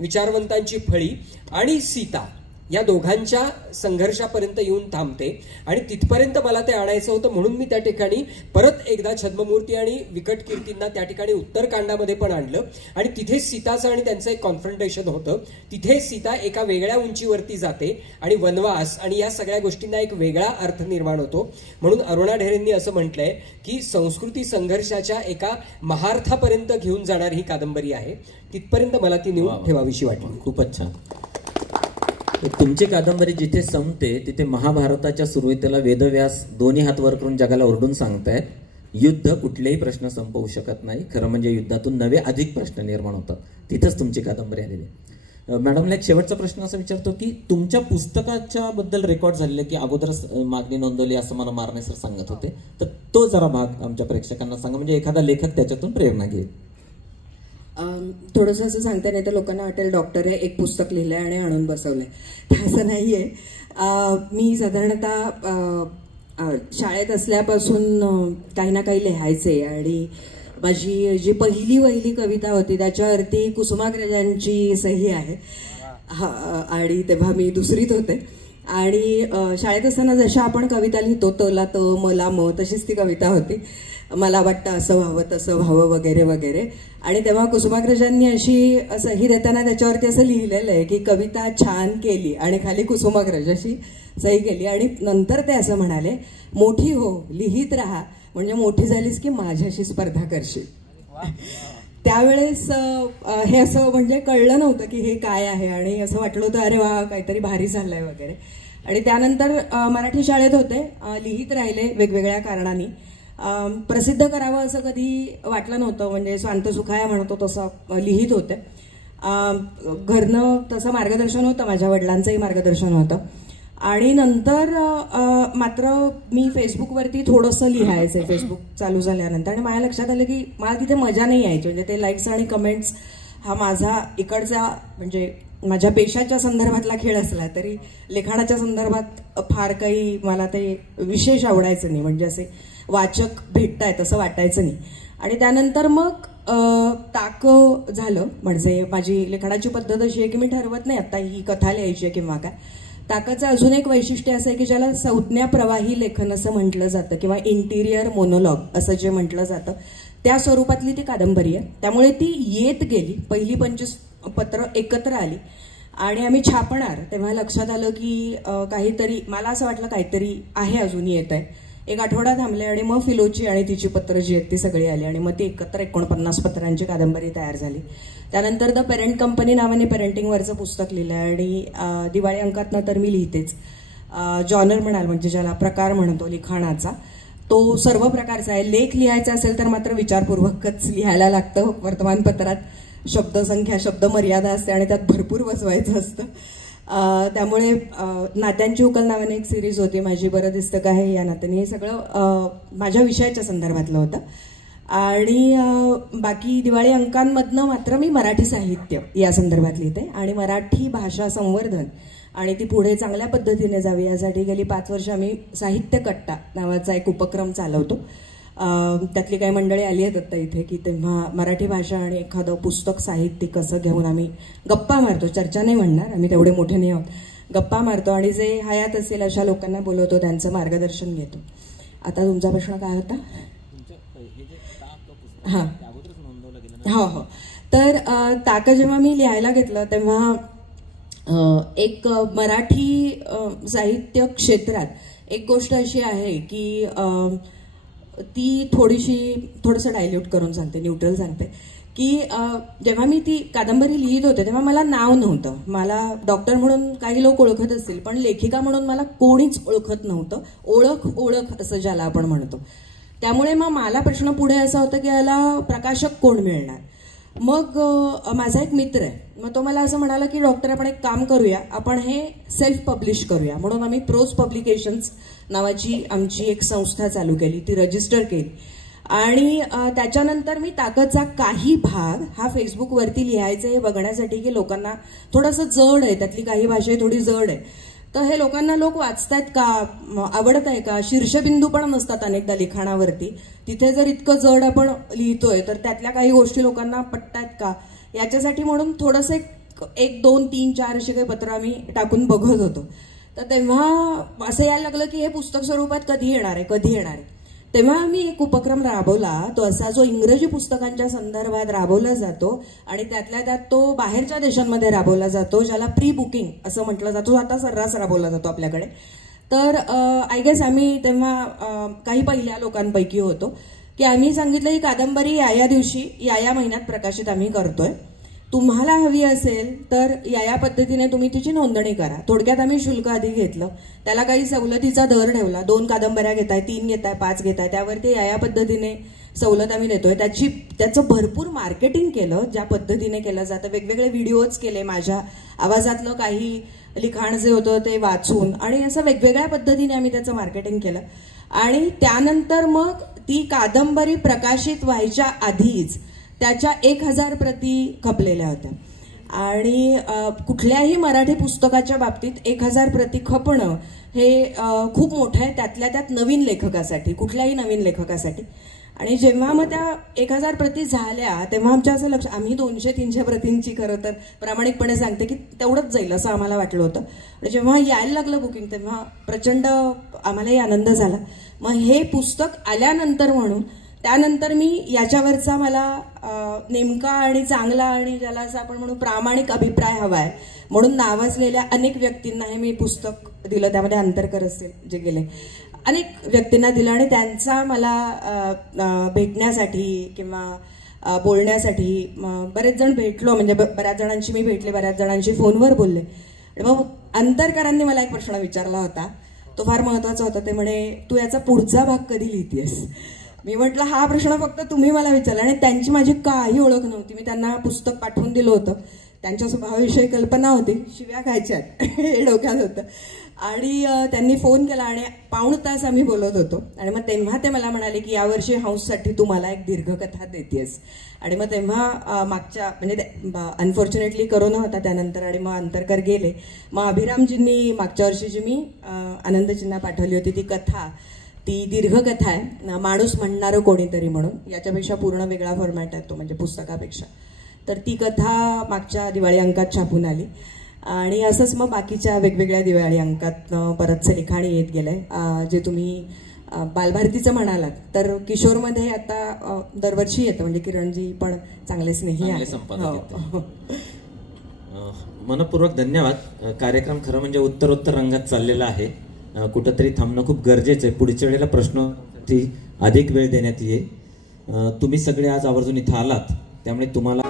विचारवंतांची फळी आणि सीता या दोघांच्या संघर्षापर्यंत येऊन थांबते आणि तिथपर्यंत मला ते आणायचं होतं. म्हणून मी त्या ठिकाणी परत एकदा छद्ममूर्ती आणि विकट कीर्तींना त्या ठिकाणी उत्तरकांडामध्ये पण आणलं आणि तिथे सीताचं आणि त्यांचं एक कॉन्फ्रंटेशन होतं. तिथे सीता एका वेगळ्या उंचीवरती जाते आणि वनवास आणि या सगळ्या गोष्टींना एक वेगळा अर्थ निर्माण होतो. म्हणून अरुणा ढेरेंनी असं म्हटलंय की संस्कृती संघर्षाच्या एका महार्थापर्यंत घेऊन जाणारी ही कादंबरी आहे. तिथपर्यंत मला ती नेऊन ठेवावीशी वाटली. खूपच छान. तुमची कादंबरी जिथे संपते तिथे महाभारताच्या सुरुवातीला वेदव्यास दोन्ही हात वर करून जगाला ओरडून सांगतायत युद्ध कुठलेही प्रश्न संपवू शकत नाही. खरं म्हणजे युद्धातून नवे अधिक प्रश्न निर्माण होतात. तिथंच तुमची कादंबरी आलेली आहे. मॅडमला एक शेवटचा प्रश्न असा विचारतो की तुमच्या पुस्तकाच्या बद्दल रेकॉर्ड झालेलं की अगोदरच मागणी नोंदवली असं मला मारणे सर सांगत होते, तर तो जरा भाग आमच्या प्रेक्षकांना सांगा, म्हणजे एखादा लेखक त्याच्यातून प्रेरणा घेईल. थोडंसं असं सांगता नाही तर लोकांना वाटेल डॉक्टर आहे, एक पुस्तक लिहिलंय आणि आणून बसवलंय. तर असं नाही आहे. मी साधारणतः शाळेत असल्यापासून काही ना काही लिहायचे आणि माझी जी पहिली कविता होती त्याच्यावरती कुसुमाग्रजांची सही आहे. आणि तेव्हा मी दुसरीत होते आणि शाळेत असताना जशा आपण कविता लिहितो तला त मला म तशीच ती कविता होती. मला वाटतं असं व्हावं तसं व्हावं वगैरे वगैरे. आणि तेव्हा कुसुमाग्रजांनी अशी सही देताना त्याच्यावरती असं लिहिलेलं आहे की कविता छान केली आणि खाली कुसुमाग्रज अशी सही केली आणि नंतर ते असं म्हणाले मोठी हो लिहित राहा म्हणजे मोठी झालीस की माझ्याशी स्पर्धा करशील. त्यावेळेस हे असं म्हणजे कळलं नव्हतं की हे काय आहे आणि असं वाटलं होतं अरे वा काहीतरी भारी झालंय वगैरे. आणि त्यानंतर मराठी शाळेत होते, लिहित राहिले वेगवेगळ्या कारणांनी. प्रसिद्ध करावं असं कधी वाटलं नव्हतं, म्हणजे स्वांत सुखाया म्हणतो तसं लिहित होते. घरनं तसं मार्गदर्शन होतं, माझ्या वडिलांचंही मार्गदर्शन होतं. आणि नंतर मात्र मी फेसबुकवरती थोडंसं लिहायचं फेसबुक चालू झाल्यानंतर आणि माझ्या लक्षात आलं की मला तिथे मजा नाही यायची. म्हणजे ते लाईक्स आणि कमेंट्स हा माझा इकडचा म्हणजे माझ्या पेशाच्या संदर्भातला खेळ असला तरी लिखाणाच्या संदर्भात फार काही मला ते विशेष आवडायचं नाही, म्हणजे असे वाचक भेटतायत असं वाटायचं नाही. आणि त्यानंतर मग ताक झालं. म्हणजे माझी लिखाणाची पद्धत अशी आहे की मी ठरवत नाही आता ही कथा लिहायची आहे किंवा काय. ताकाचं अजून एक वैशिष्ट्य असं आहे की ज्याला संज्ञा प्रवाही लेखन असं म्हटलं जातं किंवा इंटिरियर मोनोलॉग असं जे म्हटलं जातं त्या स्वरूपातली ती कादंबरी आहे. त्यामुळे ती येत गेली, पहिली 25 पत्र एकत्र आली आणि आम्ही छापणार तेव्हा लक्षात आलं की काहीतरी मला असं वाटलं काहीतरी आहे अजून येत आहे. एक आठवडा थांबले आणि मग फिलोची आणि तिची पत्र जी आहेत ती सगळी आली आणि मग ती एकत्र 49 पत्रांची कादंबरी तयार झाली. त्यानंतर द पेरेंट कंपनी नावाने पेरेंटिंगवरचं पुस्तक लिहिलं आणि दिवाळी अंकातनं तर मी लिहितेच. जॉनर म्हणाल म्हणजे ज्याला प्रकार म्हणतो लिखाणाचा तो सर्व प्रकारचा आहे. लेख लिहायचा असेल तर मात्र विचारपूर्वकच लिहायला लागतं. वर्तमानपत्रात शब्दसंख्या शब्द मर्यादा असते आणि त्यात भरपूर बसवायचं असतं. त्यामुळे नात्यांची उकल नावाने एक सिरीज होती माझी, बरं दिसतं का हे या नात्याने, हे सगळं माझ्या विषयाच्या संदर्भातलं होतं. आणि बाकी दिवाळी अंकांमधनं मात्र मी मराठी साहित्य या संदर्भात लिहिते आणि मराठी भाषा संवर्धन आणि ती पुढे चांगल्या पद्धतीने जावी यासाठी गेली 5 वर्ष आम्ही साहित्य कट्टा नावाचा एक उपक्रम चालवतो. त्यातली काही मंडळी आली आहेत आता इथे की तेव्हा मराठी भाषा आणि एखादं पुस्तक साहित्यिक असं घेऊन आम्ही गप्पा मारतो. चर्चा नाही म्हणणार, आम्ही तेवढे मोठे नाही आहोत. गप्पा मारतो आणि जे हयात असेल अशा लोकांना बोलवतो, त्यांचं मार्गदर्शन घेतो. आता तुमचा प्रश्न काय होता? हां हो. तर ताक जेव्हा मी लिहायला घेतलं तेव्हा एक मराठी साहित्य क्षेत्रात एक गोष्ट अशी आहे की ती थोडंसं डायल्यूट करून सांगते, न्यूट्रल सांगते की जेव्हा मी ती कादंबरी लिहित होते तेव्हा मला नाव नव्हतं. मला डॉक्टर म्हणून काही लोक ओळखत असतील पण लेखिका म्हणून मला कोणीच ओळखत नव्हतं. ओळख असं ज्याला आपण म्हणतो. त्यामुळे मग मला प्रश्न पुढे असा होता की याला प्रकाशक कोण मिळणार. मग माझा एक मित्र आहे, मग तो मला असं म्हणाला की डॉक्टर आपण एक काम करूया, आपण हे सेल्फ पब्लिश करूया. म्हणून आम्ही प्रोज पब्लिकेशन्स नावाची आमची एक संस्था चालू केली, ती रजिस्टर केली. आणि त्याच्यानंतर मी ताकदचा काही भाग हा फेसबुकवरती लिहायचा हे बघण्यासाठी की लोकांना थोडंसं जड आहे, त्यातली काही भाषा थोडी जड आहे, तर हे लोक वाचतायत का, आवडत आहे का, शीर्षबिंदू पण नसतात अनेकदा लिखाणावरती. तिथे जर इतकं जड आपण लिहितोय तर त्यातल्या काही गोष्टी लोकांना पटतायत का, याच्यासाठी म्हणून थोडंसं एक 1, 2, 3, 4 अशी काही पत्र आम्ही टाकून बघत होतो. तर तेव्हा असं यायला लागलं की हे पुस्तक स्वरूपात कधी येणार आहे. तेव्हा आम्ही एक उपक्रम राबवला, तो असा जो इंग्रजी पुस्तकांच्या संदर्भात राबवला जातो आणि त्यातल्या त्यात तो बाहेरच्या देशांमध्ये राबवला जातो, ज्याला प्री बुकिंग असं म्हटलं जातो, आता सर्रास राबवला जातो आपल्याकडे. तर आय गेस आम्ही तेव्हा काही पहिल्या लोकांपैकी होतो की आम्ही सांगितलं ही कादंबरी या दिवशी या महिन्यात प्रकाशित आम्ही करतोय. तुम्हाला हवी असेल तर या पद्धतीने तुम्ही तिची नोंदणी करा. थोडक्यात आम्ही शुल्क आधी घेतलं, त्याला काही सवलतीचा दर ठेवला. 2 कादंबऱ्या घेताय, 3 घेताय, 5 घेताय, त्यावरती या पद्धतीने सवलत आम्ही देतोय. त्याचं भरपूर मार्केटिंग केलं, ज्या पद्धतीने केलं जातं. वेगवेगळे व्हिडिओज केले, माझ्या आवाजातलं काही लिखाण जे होतं ते वाचून, आणि असं वेगवेगळ्या पद्धतीने आम्ही त्याचं मार्केटिंग केलं. आणि त्यानंतर मग ती कादंबरी प्रकाशित व्हायच्या आधीच त्याच्या 1000 प्रती खपलेल्या होत्या. आणि कुठल्याही मराठी पुस्तकाच्या बाबतीत 1000 प्रती खपणं हे खूप मोठं आहे, त्यातल्या त्यात नवीन लेखकासाठी, कुठल्याही नवीन लेखकासाठी. आणि जेव्हा मग त्या 1000 प्रती झाल्या तेव्हा आमच्या असं लक्ष, आम्ही 200-300 प्रतींची खरं तर प्रामाणिकपणे सांगते की तेवढंच जाईल असं आम्हाला वाटलं होतं. आणि जेव्हा यायला लागलं बुकिंग तेव्हा प्रचंड आम्हालाही आनंद झाला. मग हे पुस्तक आल्यानंतर म्हणून त्यानंतर मी याच्यावरचा मला नेमका आणि चांगला आणि ज्याला असं आपण म्हणू प्रामाणिक अभिप्राय हवा आहे म्हणून नावाजलेल्या अनेक व्यक्तींना हे मी पुस्तक दिलं. त्यामध्ये अंतरकर असतील जे गेले, अनेक व्यक्तींना दिलं. आणि त्यांचा मला भेटण्यासाठी किंवा बोलण्यासाठी बरेच जण भेटलो, म्हणजे बऱ्याच जणांशी मी भेटले, बऱ्याच जणांशी फोनवर बोलले. आणि मग अंतरकरांनी मला एक प्रश्न विचारला होता, तो फार महत्वाचा होता. ते म्हणे, तू याचा पुढचा भाग कधी लिहितेस? मी म्हटलं हा प्रश्न फक्त तुम्ही मला विचारला. आणि त्यांची माझी काही ओळख नव्हती. मी त्यांना पुस्तक पाठवून दिलं होतं, त्यांच्या स्वभावाविषयी कल्पना होती, शिव्या खायच्यात हे डोक्यात होतं. आणि त्यांनी फोन केला आणि पाऊण तास आम्ही बोलत होतो. आणि मग तेव्हा ते मला म्हणाले की यावर्षी हंससाठी तू मला एक दीर्घकथा देतेस. आणि मग तेव्हा मागच्या म्हणजे अनफॉर्च्युनेटली करोना होता त्यानंतर, आणि मग अंतरकर गेले. मग अभिरामजींनी मागच्या वर्षी जी मी आनंदचिन्ह पाठवली होती ती कथा, ती दीर्घकथा आहे, माणूस म्हणणारं कोणीतरी म्हणून. याच्यापेक्षा पूर्ण वेगळा फॉर्मॅट आहे तो, म्हणजे पुस्तकापेक्षा. तर ती कथा मागच्या दिवाळी अंकात छापून आली. आणि असंच मग बाकीच्या वेगवेगळ्या दिवाळी अंकात बरंचसं लिखाण येत गेलंय. जे तुम्ही बालभारतीचं म्हणालात तर किशोरमध्ये आता दरवर्षी येतं, म्हणजे किरणजी पण चांगले स्नेही आहेत. मनपूर्वक धन्यवाद. कार्यक्रम खरं म्हणजे उत्तरोत्तर रंगात चाललेला आहे. कुठंतरी थांबणं खूप गरजेचं आहे. पुढच्या वेळेला प्रश्नावरती अधिक वेळ देण्यात येईल. तुम्ही सगळे आज आवर्जून इथं आलात, त्यामुळे तुम्हाला